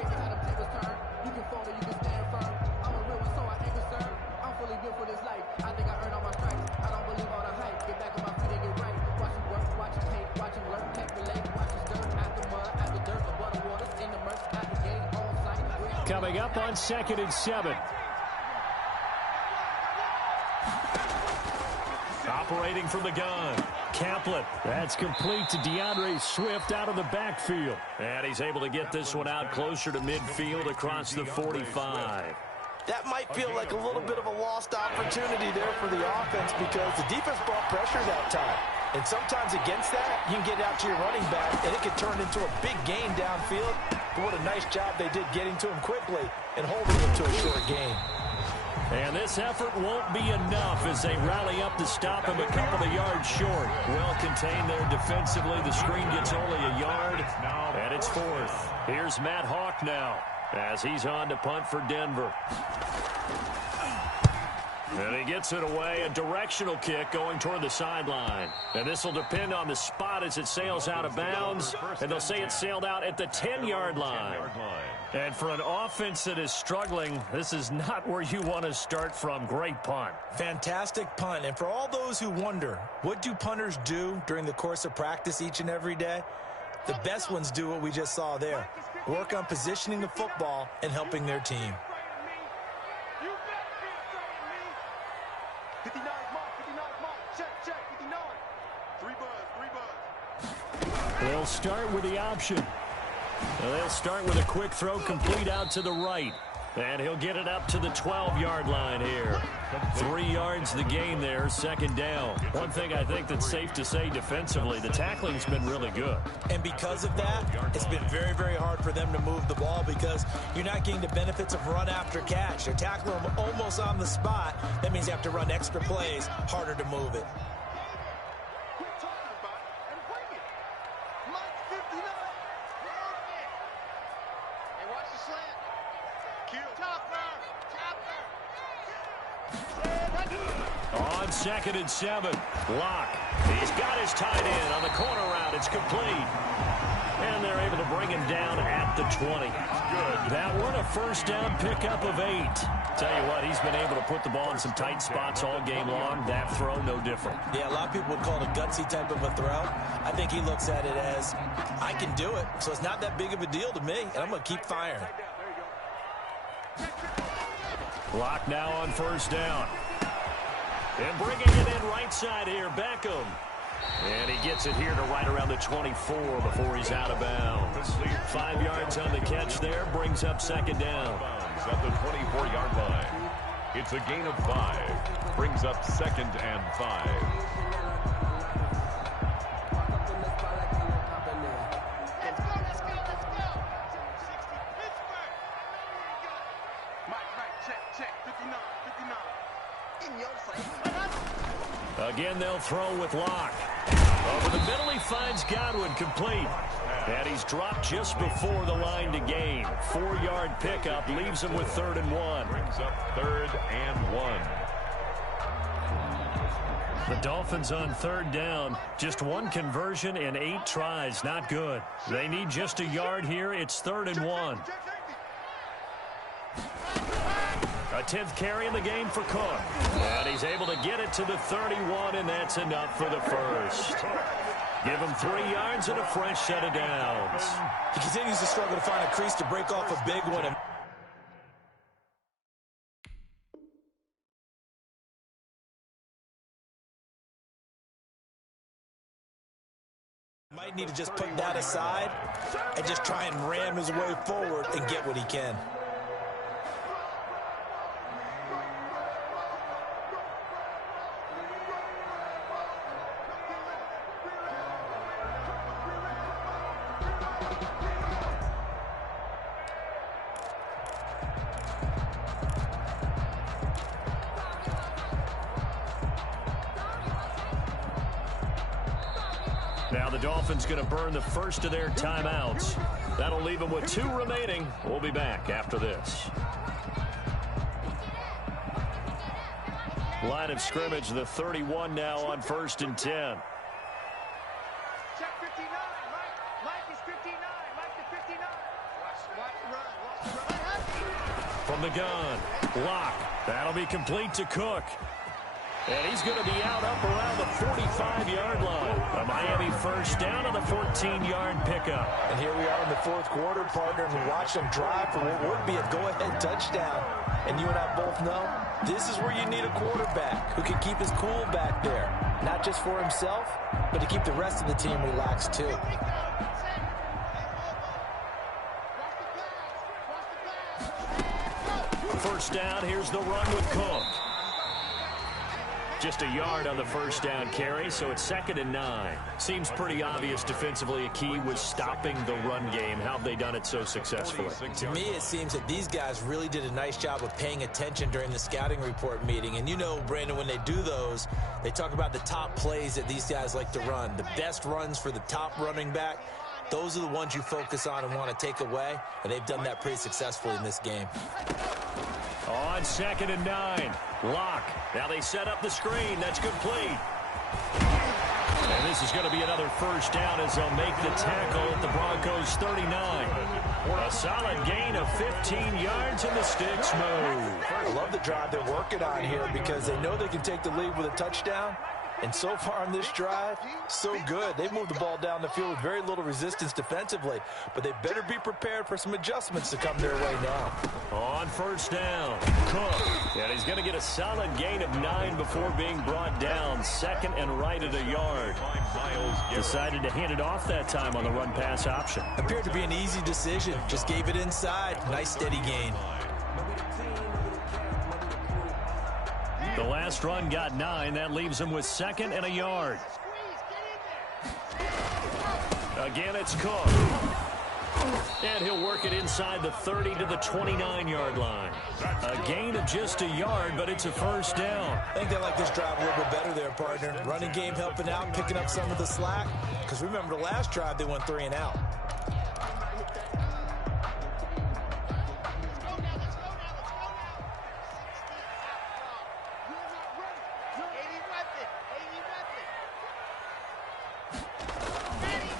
Coming up on 2nd and 7. Operating from the gun. Kaplan. That's complete to DeAndre Swift out of the backfield. And he's able to get this one out closer to midfield across the 45. That might feel like a little bit of a lost opportunity there for the offense because the defense brought pressure that time. And sometimes against that, you can get out to your running back, and it can turn into a big gain downfield. But what a nice job they did getting to him quickly and holding him to a short gain. And this effort won't be enough as they rally up to stop him a couple of yards short. Well contained there defensively. The screen gets only a yard, and it's 4th. Here's Matt Hawk now as he's on to punt for Denver. And he gets it away, a directional kick going toward the sideline. And this will depend on the spot as it sails out of bounds. And they'll say it sailed out at the 10-yard line. And for an offense that is struggling, this is not where you want to start from. Great punt. Fantastic punt. And for all those who wonder, what do punters do during the course of practice each and every day? The best ones do what we just saw there. Work on positioning the football and helping their team. 59 mark, check, 59. 3 buzz. They'll start with the option. They'll start with a quick throw complete out to the right. And he'll get it up to the 12-yard line here. 3 yards the gain there, 2nd down. One thing I think that's safe to say defensively, the tackling's been really good. And because of that, it's been very, very hard for them to move the ball because you're not getting the benefits of run after catch. They're tackling them almost on the spot. That means you have to run extra plays, harder to move it. Quit talking about it and bring it. Mike 59. Hey, watch the slant. Kill. On 2nd and 7, Locke. He's got his tight end on the corner route. It's complete. And they're able to bring him down at the 20. Good. That one a 1st down pickup of 8. Tell you what, he's been able to put the ball in some tight spots all game long. That throw, no different. Yeah, a lot of people would call it a gutsy type of a throw. I think he looks at it as, I can do it, so it's not that big of a deal to me, and I'm going to keep firing. Locke now on 1st down. And bringing it in right side here, Beckham. And he gets it here to right around the 24 before he's out of bounds. 5 yards on the catch there, brings up 2nd down. At the 24-yard line. It's a gain of 5. Brings up 2nd and 5. Again, they'll throw with Locke. Over the middle, he finds Godwin complete. And he's dropped just before the line to gain. 4-yard pickup leaves him with 3rd and 1. Brings up 3rd and 1. The Dolphins on 3rd down. Just 1 conversion in 8 tries. Not good. They need just a yard here. It's 3rd and 1. A 10th carry in the game for Cook. And he's able to get it to the 31, and that's enough for the first. Give him 3 yards and a fresh set of downs. He continues to struggle to find a crease to break off a big one. Might need to just put that aside and just try and ram his way forward and get what he can. Now the Dolphins going to burn the first of their timeouts. That'll leave them with 2 remaining. We'll be back after this. Line of scrimmage, the 31 now on 1st and 10. Check 59. Mike is 59. Mike to 59. Watch the run. From the gun, Locke. That'll be complete to Cook. And he's going to be out up around the 45-yard line. A Miami first down on the 14-yard pickup. And here we are in the fourth quarter, partner, and we watch them drive for what would be a go-ahead touchdown. And you and I both know this is where you need a quarterback who can keep his cool back there. Not just for himself, but to keep the rest of the team relaxed too. First down, here's the run with Cook. Just a yard on the first down carry, so it's 2nd and 9. Seems pretty obvious defensively a key was stopping the run game. How have they done it so successfully? To me, it seems that these guys really did a nice job of paying attention during the scouting report meeting. And you know, Brandon, when they do those, they talk about the top plays that these guys like to run. The best runs for the top running back, those are the ones you focus on and want to take away. And they've done that pretty successfully in this game. On 2nd and 9, Locke. Now they set up the screen. That's complete. And this is going to be another first down as they'll make the tackle at the Broncos' 39. A solid gain of 15 yards and the sticks move. I love the drive they're working on here because they know they can take the lead with a touchdown. And so far on this drive, so good. They've moved the ball down the field with very little resistance defensively. But they better be prepared for some adjustments to come their way now. On first down, Cook. And he's going to get a solid gain of 9 before being brought down. 2nd and right at a yard. Decided to hand it off that time on the run-pass option. Appeared to be an easy decision. Just gave it inside. Nice steady gain. The last run got 9. That leaves him with 2nd and a yard. Again, it's Cook. And he'll work it inside the 30 to the 29-yard line. A gain of just a yard, but it's a first down. I think they like this drive a little bit better there, partner. Running game helping out, picking up some of the slack. Because remember, the last drive, they went 3 and out.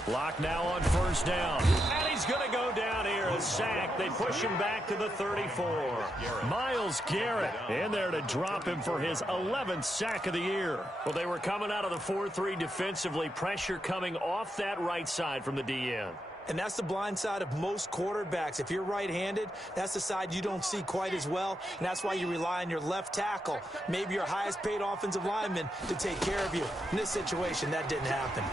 Locke now on first down. And he's going to go down here. A sack. They push him back to the 34. Myles Garrett in there to drop him for his 11th sack of the year. Well, they were coming out of the 4-3 defensively. Pressure coming off that right side from the DN. And that's the blind side of most quarterbacks. If you're right-handed, that's the side you don't see quite as well, and that's why you rely on your left tackle, maybe your highest-paid offensive lineman, to take care of you. In this situation, that didn't happen.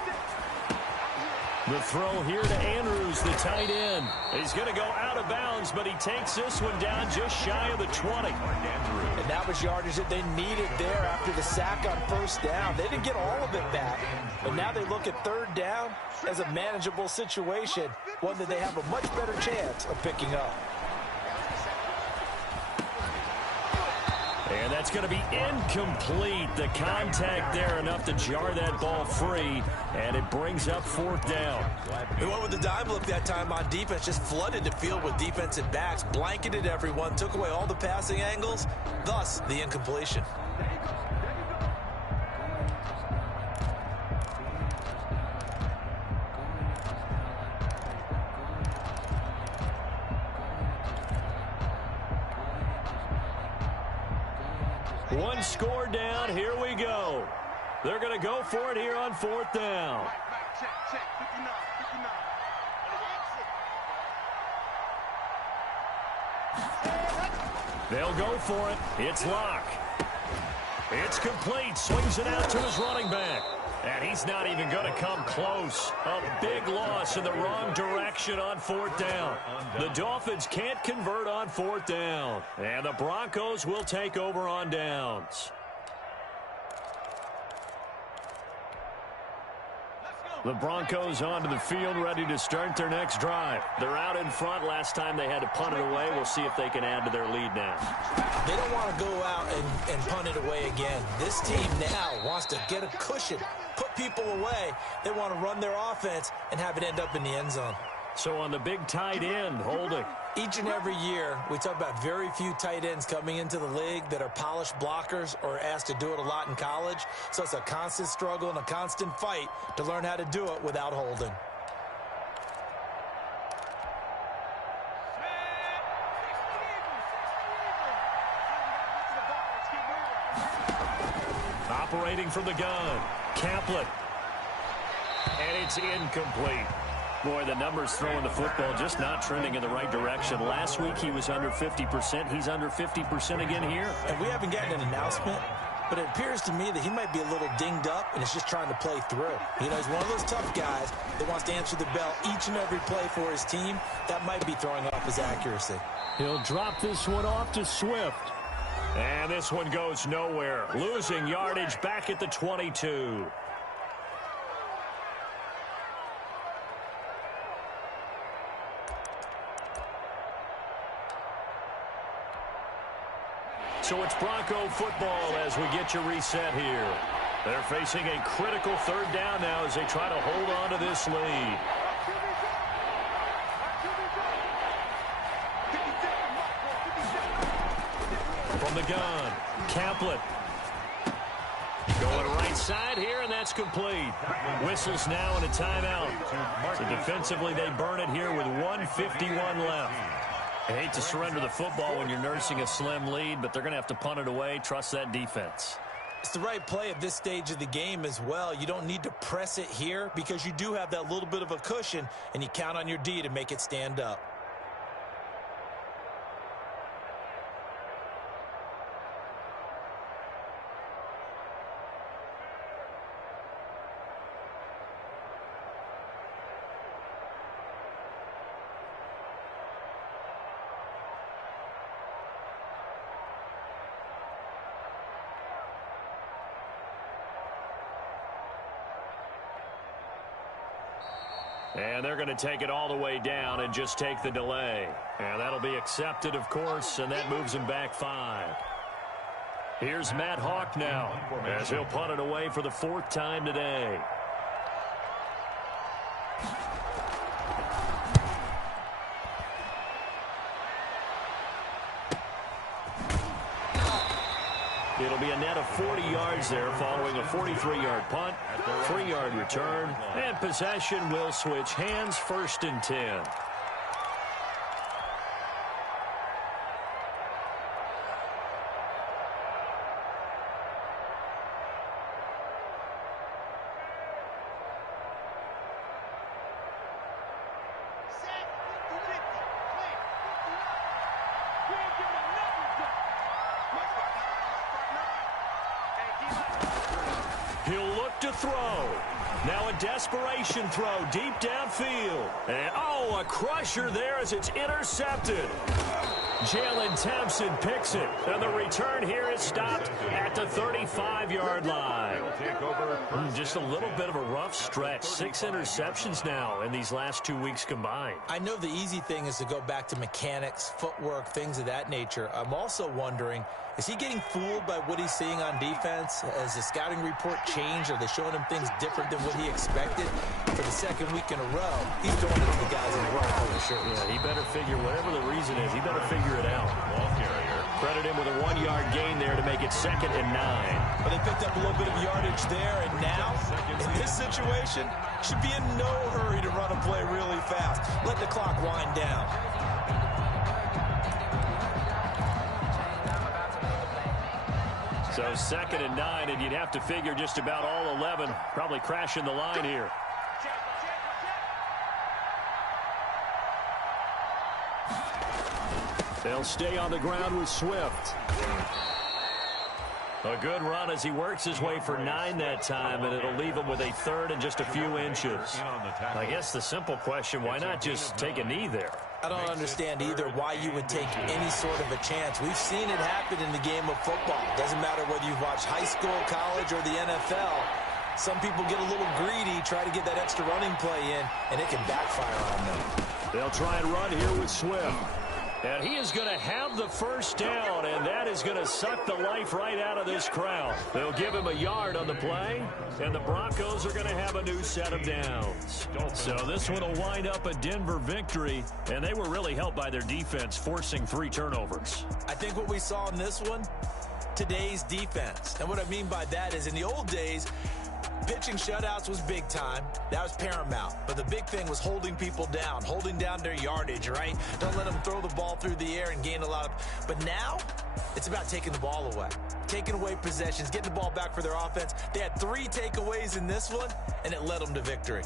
The throw here to Andrews, the tight end. He's going to go out of bounds, but he takes this one down just shy of the 20. And that was yardage that they needed there after the sack on first down. They didn't get all of it back, but now they look at 3rd down as a manageable situation, one that they have a much better chance of picking up. And that's going to be incomplete. The contact there enough to jar that ball free, and it brings up 4th down. They went with the dime look that time on defense, just flooded the field with defensive backs, blanketed everyone, took away all the passing angles, thus the incompletion. One score down. Here we go. They're going to go for it here on 4th down. Check. 59. They'll go for it. It's Locke. It's complete. Swings it out to his running back. And he's not even going to come close. A big loss in the wrong direction on 4th down. The Dolphins can't convert on 4th down. And the Broncos will take over on downs. The Broncos onto the field, ready to start their next drive. They're out in front. Last time they had to punt it away. We'll see if they can add to their lead now. They don't want to go out and punt it away again. This team now wants to get a cushion, put people away. They want to run their offense and have it end up in the end zone. So on the big tight end, holding. Each and every year, we talk about very few tight ends coming into the league that are polished blockers or asked to do it a lot in college. So it's a constant struggle and a constant fight to learn how to do it without holding. Operating from the gun, Kaplan. And it's incomplete. Boy, the numbers throwing the football just not trending in the right direction. Last week he was under 50%. He's under 50% again here. And we haven't gotten an announcement, but it appears to me that he might be a little dinged up and is just trying to play through. You know, he's one of those tough guys that wants to answer the bell each and every play for his team. That might be throwing off his accuracy. He'll drop this one off to Swift. And this one goes nowhere. Losing yardage back at the 22. So it's Bronco football as we get you reset here. They're facing a critical third down now as they try to hold on to this lead. From the gun, Kaplan. Going right side here, and that's complete. Whistles now and a timeout. So defensively, they burn it here with 1:51 left. I hate to surrender the football when you're nursing a slim lead, but they're going to have to punt it away. Trust that defense. It's the right play at this stage of the game as well. You don't need to press it here because you do have that little bit of a cushion, and you count on your D to make it stand up. And they're going to take it all the way down and just take the delay. And that'll be accepted, of course, and that moves him back 5. Here's Matt Hawk now as he'll punt it away for the 4th time today. It'll be a net of 40 yards there following a 43-yard punt, 3-yard return, and possession will switch hands, 1st and 10. He'll look to throw. Now a desperation throw deep downfield. And, oh, a crusher there as it's intercepted. Jalen Thompson picks it. And the return here is stopped at the 35-yard line. Just a little bit of a rough stretch. 6 interceptions now in these last 2 weeks combined. I know the easy thing is to go back to mechanics, footwork, things of that nature. I'm also wondering, is he getting fooled by what he's seeing on defense? Has the scouting report changed? Are they showing him things different than what he expected? For the 2nd week in a row, he's going into the guys in the front for sure. Yeah, he better figure, whatever the reason is, he better figure it out. Ball carrier. Credit him with a 1-yard gain there to make it 2nd and 9. But they picked up a little bit of yardage there, and now, in this situation, should be in no hurry to run a play really fast. Let the clock wind down. So 2nd and 9, and you'd have to figure just about all 11 probably crashing the line here. They'll stay on the ground with Swift. A good run as he works his way for 9 that time, and it'll leave him with a 3rd and just a few inches. I guess the simple question, why not just take a knee there? I don't understand either why you would take any sort of a chance. We've seen it happen in the game of football. Doesn't matter whether you watch high school, college, or the NFL. Some people get a little greedy, try to get that extra running play in, and it can backfire on them. They'll try and run here with Swift. And he is going to have the first down, and that is going to suck the life right out of this crowd. They'll give him a yard on the play, and the Broncos are going to have a new set of downs. So this one will wind up a Denver victory, and they were really helped by their defense forcing 3 turnovers. I think what we saw in this one, today's defense. And what I mean by that is in the old days, pitching shutouts was big time. That was paramount. But the big thing was holding people down, holding down their yardage, right? Don't let them throw the ball through the air and gain a lot of... But now, it's about taking the ball away. Taking away possessions, getting the ball back for their offense. They had 3 takeaways in this one, and it led them to victory.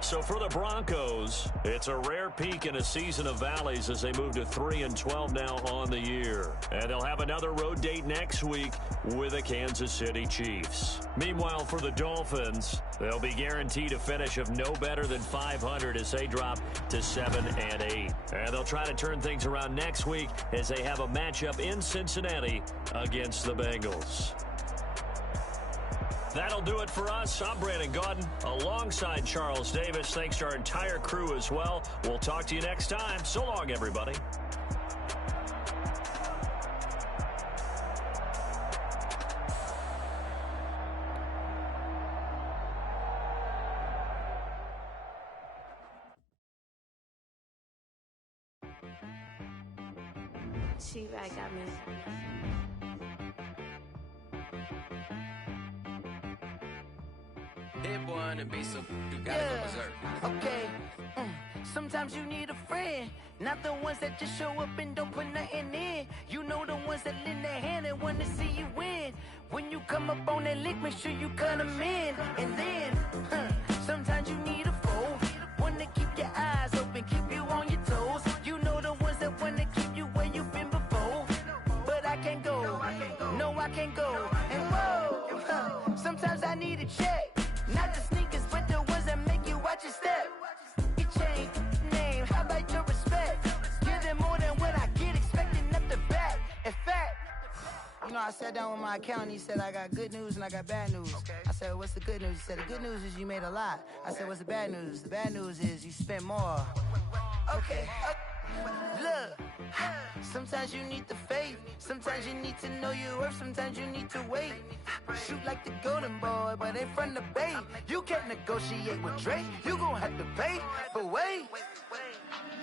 So for the Broncos, it's a rare peak in a season of valleys as they move to 3-12 now on the year. And they'll have another road date next week with the Kansas City Chiefs. Meanwhile, for the Dolphins, they'll be guaranteed a finish of no better than 500 as they drop to 7-8. And they'll try to turn things around next week as they have a matchup in Cincinnati against the Bengals. That'll do it for us. I'm Brandon Gaudin alongside Charles Davis. Thanks to our entire crew as well. We'll talk to you next time. So long, everybody. She-Rag got me. Hit one and be some, you gotta go berserk. Okay. Sometimes you need a friend, not the ones that just show up and don't put nothing in. You know the ones that lend their hand and want to see you win. When you come up on that lick, make sure you cut them in. And then, sometimes you need a foe, one to keep your eyes open, keep you on your toes. You know the ones that want to keep you where you've been before. But I can't go, no I can't go. And whoa, sometimes I need a check. Not the sneakers, but the ones that make you watch your step. Your chain, name, how about your respect? Give them more than what I get, expecting up the back. In fact, you know, I sat down with my accountant. He said, I got good news and I got bad news. Okay. I said, what's the good news? He said, the good news is you made a lot. I said, what's the bad news? The bad news is you spent more. Okay. Look, sometimes you need the faith. Sometimes you need to know your worth. Sometimes you need to wait. Shoot like the golden boy, but in front of Bay. You can't negotiate with Drake. You gon' have to pay. But wait,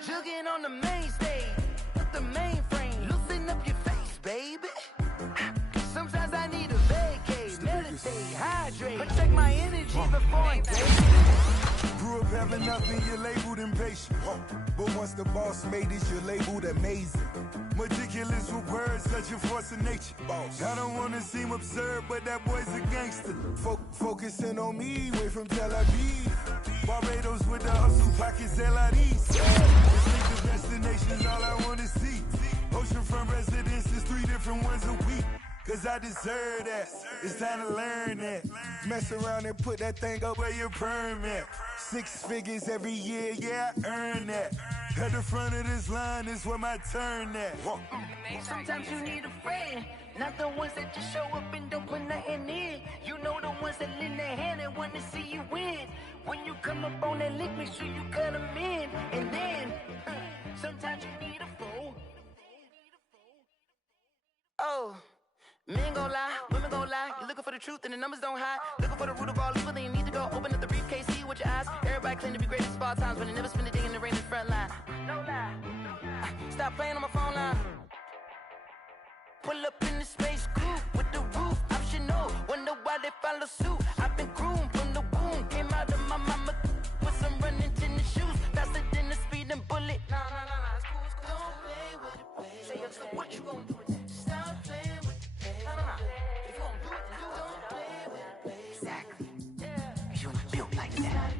jugging on the main stage with the mainframe. Loosen up your face, baby. Sometimes I need a vacate, meditate, hydrate, protect my energy before I engage. Grew up having nothing, you're labeled impatient. But once the boss made it, you're labeled amazing. Meticulous with words, such a force of nature. I don't wanna seem absurd, but that boy's a gangster. Focusing on me, way from Tel Aviv. Barbados with the hustle, pockets LIDs. Distinctive destinations, all I wanna see. Oceanfront residences, 3 different ones a week. Cause I deserve that, it's time to learn that. Mess around and put that thing up where your perm at. 6 figures every year, yeah, I earn that. At the front of this line is where my turn at. Sometimes you need a friend, not the ones that just show up and don't put nothing in. You know the ones that lend their hand and want to see you win. When you come up on that lick, make sure you cut them in. And then, sometimes you need a foe. Oh. Men gon' lie, women gon' lie. You're looking for the truth and the numbers don't hide. Looking for the root of all evil, then you need to go open up the briefcase, see with your eyes. Everybody claim to be great at all times, but they never spend a day in the rain in the front line. No lie. Stop playing on my phone line. Pull up in the space coupe with the roof optional. Wonder why they follow suit. I've been groomed from the womb. Came out of my mama with some running tennis shoes. Faster than the speeding bullet. Nah, it's cool, it's cool. Don't play with it, baby. Say, so what you gon' do with it? Stop playing with it. If you don't do it, then don't play with it, baby. Exactly. Yeah. You ain't built like that.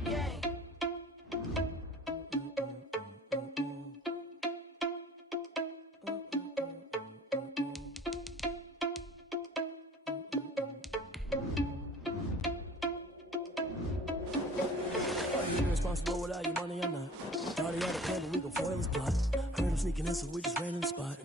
Are you irresponsible without your money or not? Thought he had a plan, but we gon' foil his plot. Heard him sneaking in, so we just ran in the spot.